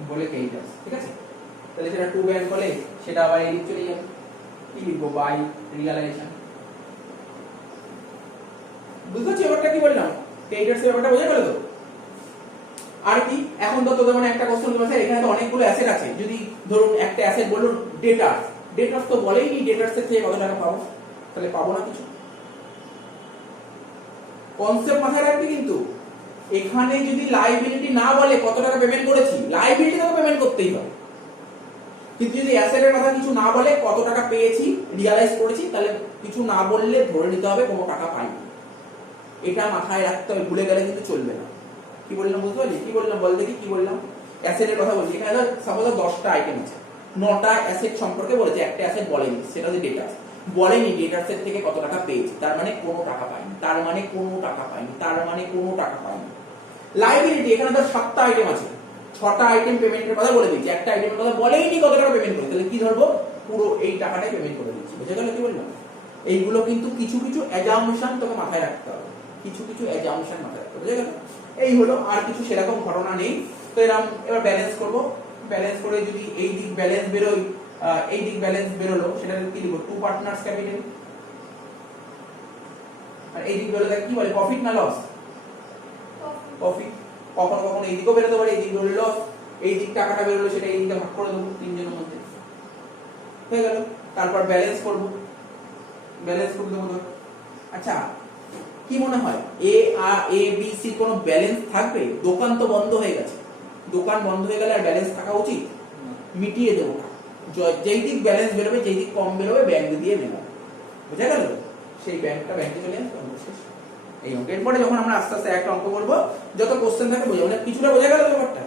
বলে ক্রেডিটার্স, ঠিক আছে। তাহলে সেটা টু ব্যাংক হলে সেটা আবার এদিক চলে যাবে, কি লিখবো, বাই রিয়ালাইজেশন। বুঝতে পারছি ব্যাপারটা কি বললাম, ক্রেডিটার্স এর ব্যাপারটা বোঝা গেল তো? আর কি এখন তো তোদের মানে একটা কোশ্চেন বলেছে এখানে তো অনেকগুলো অ্যাসেট আছে, যদি ধরুন একটা অ্যাসেট বলুন ডেটার্স, ডেটার্স তো বলেইনি ডেটার্স এর থেকে কত টাকা পাবো, তাহলে পাবো না কিছু। কনসেপ্ট মাথায় রাখবি কিন্তু, এখানে যদি লাইবিলিটি না বলে কত টাকা পেমেন্ট করেছি, লাইবিলিটি তো পেমেন্ট করতেই হবে, কিন্তু যদি অ্যাসেটের কথা কিছু না বলে কত টাকা পেয়েছি রিয়ালাইজ করেছি, তাহলে কিছু না বললে ধরে নিতে হবে কোনো টাকা পাইনি। এটা মাথায় রাখতে হবে, ভুলে গেলে কিন্তু চলবে না। কি বললাম বুঝতে পারলি, কি বললাম বল দেখি কি বললাম। অ্যাসেটের কথা বলছি, এখানে সাপোজ 10টা আইটেম আছে, 9টা অ্যাসেট সম্পর্কে বলেছে, একটা অ্যাসেট বলেনি, সেটা হচ্ছে ডেটার্স, বলেনি ডেটার্সের থেকে কত টাকা পেয়েছি, তার মানে কোনো টাকা পাইনি, তার মানে কোনো টাকা পাইনি, তার মানে কোনো টাকা পাইনি। লাইবিলিটি এখানে ধর 7টা আইটেম আছে, 6টা আইটেম পেমেন্টের কথা বলে দিচ্ছি, একটা আইটেমের কথা বলেইনি কত টাকা পেমেন্ট করে, তাহলে কি ধরবো, পুরো এই টাকাটাই পেমেন্ট করে দিচ্ছি। বুঝে গেল কি বললাম? এইগুলো কিন্তু কিছু কিছু অ্যাজাম্পশন তোকে মাথায় রাখতে হবে, কিছু কিছু অ্যাজাম্পশন মাথায় রাখতে হবে, বুঝে গেল? এই হলো, আর কিছু সেরকম ঘটনা নেই। তো এরকম এবার ব্যালেন্স করব, ব্যালেন্স করে যদি এই দিক ব্যালেন্স বেরোয়, এই দিক ব্যালেন্স বেরোলো, সেটা কি লিখব, টু পার্টনার্স ক্যাপিটাল, আর এই দিক বেরোলে কি বলে, প্রফিট না লস, প্রফিট। কখনো কখনো এই দিকও বেরোতে পারে, এই দিক বেরোলে লস, এই দিক টাকাটা বেরোলো সেটা এই দিকটা ভাগ করে দেবো তিনজনের মধ্যে, হয়ে গেল। তারপর ব্যালেন্স করব, ব্যালেন্স করে দেবো। আচ্ছা কি মনে হয় এ বি সি কোন ব্যালেন্স থাকবে? দোকান তো বন্ধ হয়ে গেছে, দোকান বন্ধ হয়ে গেলে আর ব্যালেন্স থাকা উচিত? মিটিয়ে দেবো, যেই দিক ব্যালেন্স বেরোবে, যেই দিক কম বেরোবে ব্যাংক দিয়ে মেলাবো, বুঝা গেল? সেই ব্যাংকটা ব্যাংকে চলে আসবে, শেষ। এই অঙ্কের পরে যখন আমরা আস্তে আস্তে একটা অঙ্ক করবো, যত কোশ্চেন থাকে বোঝা, মানে কিছুটা বোঝা গেল ব্যাপারটা।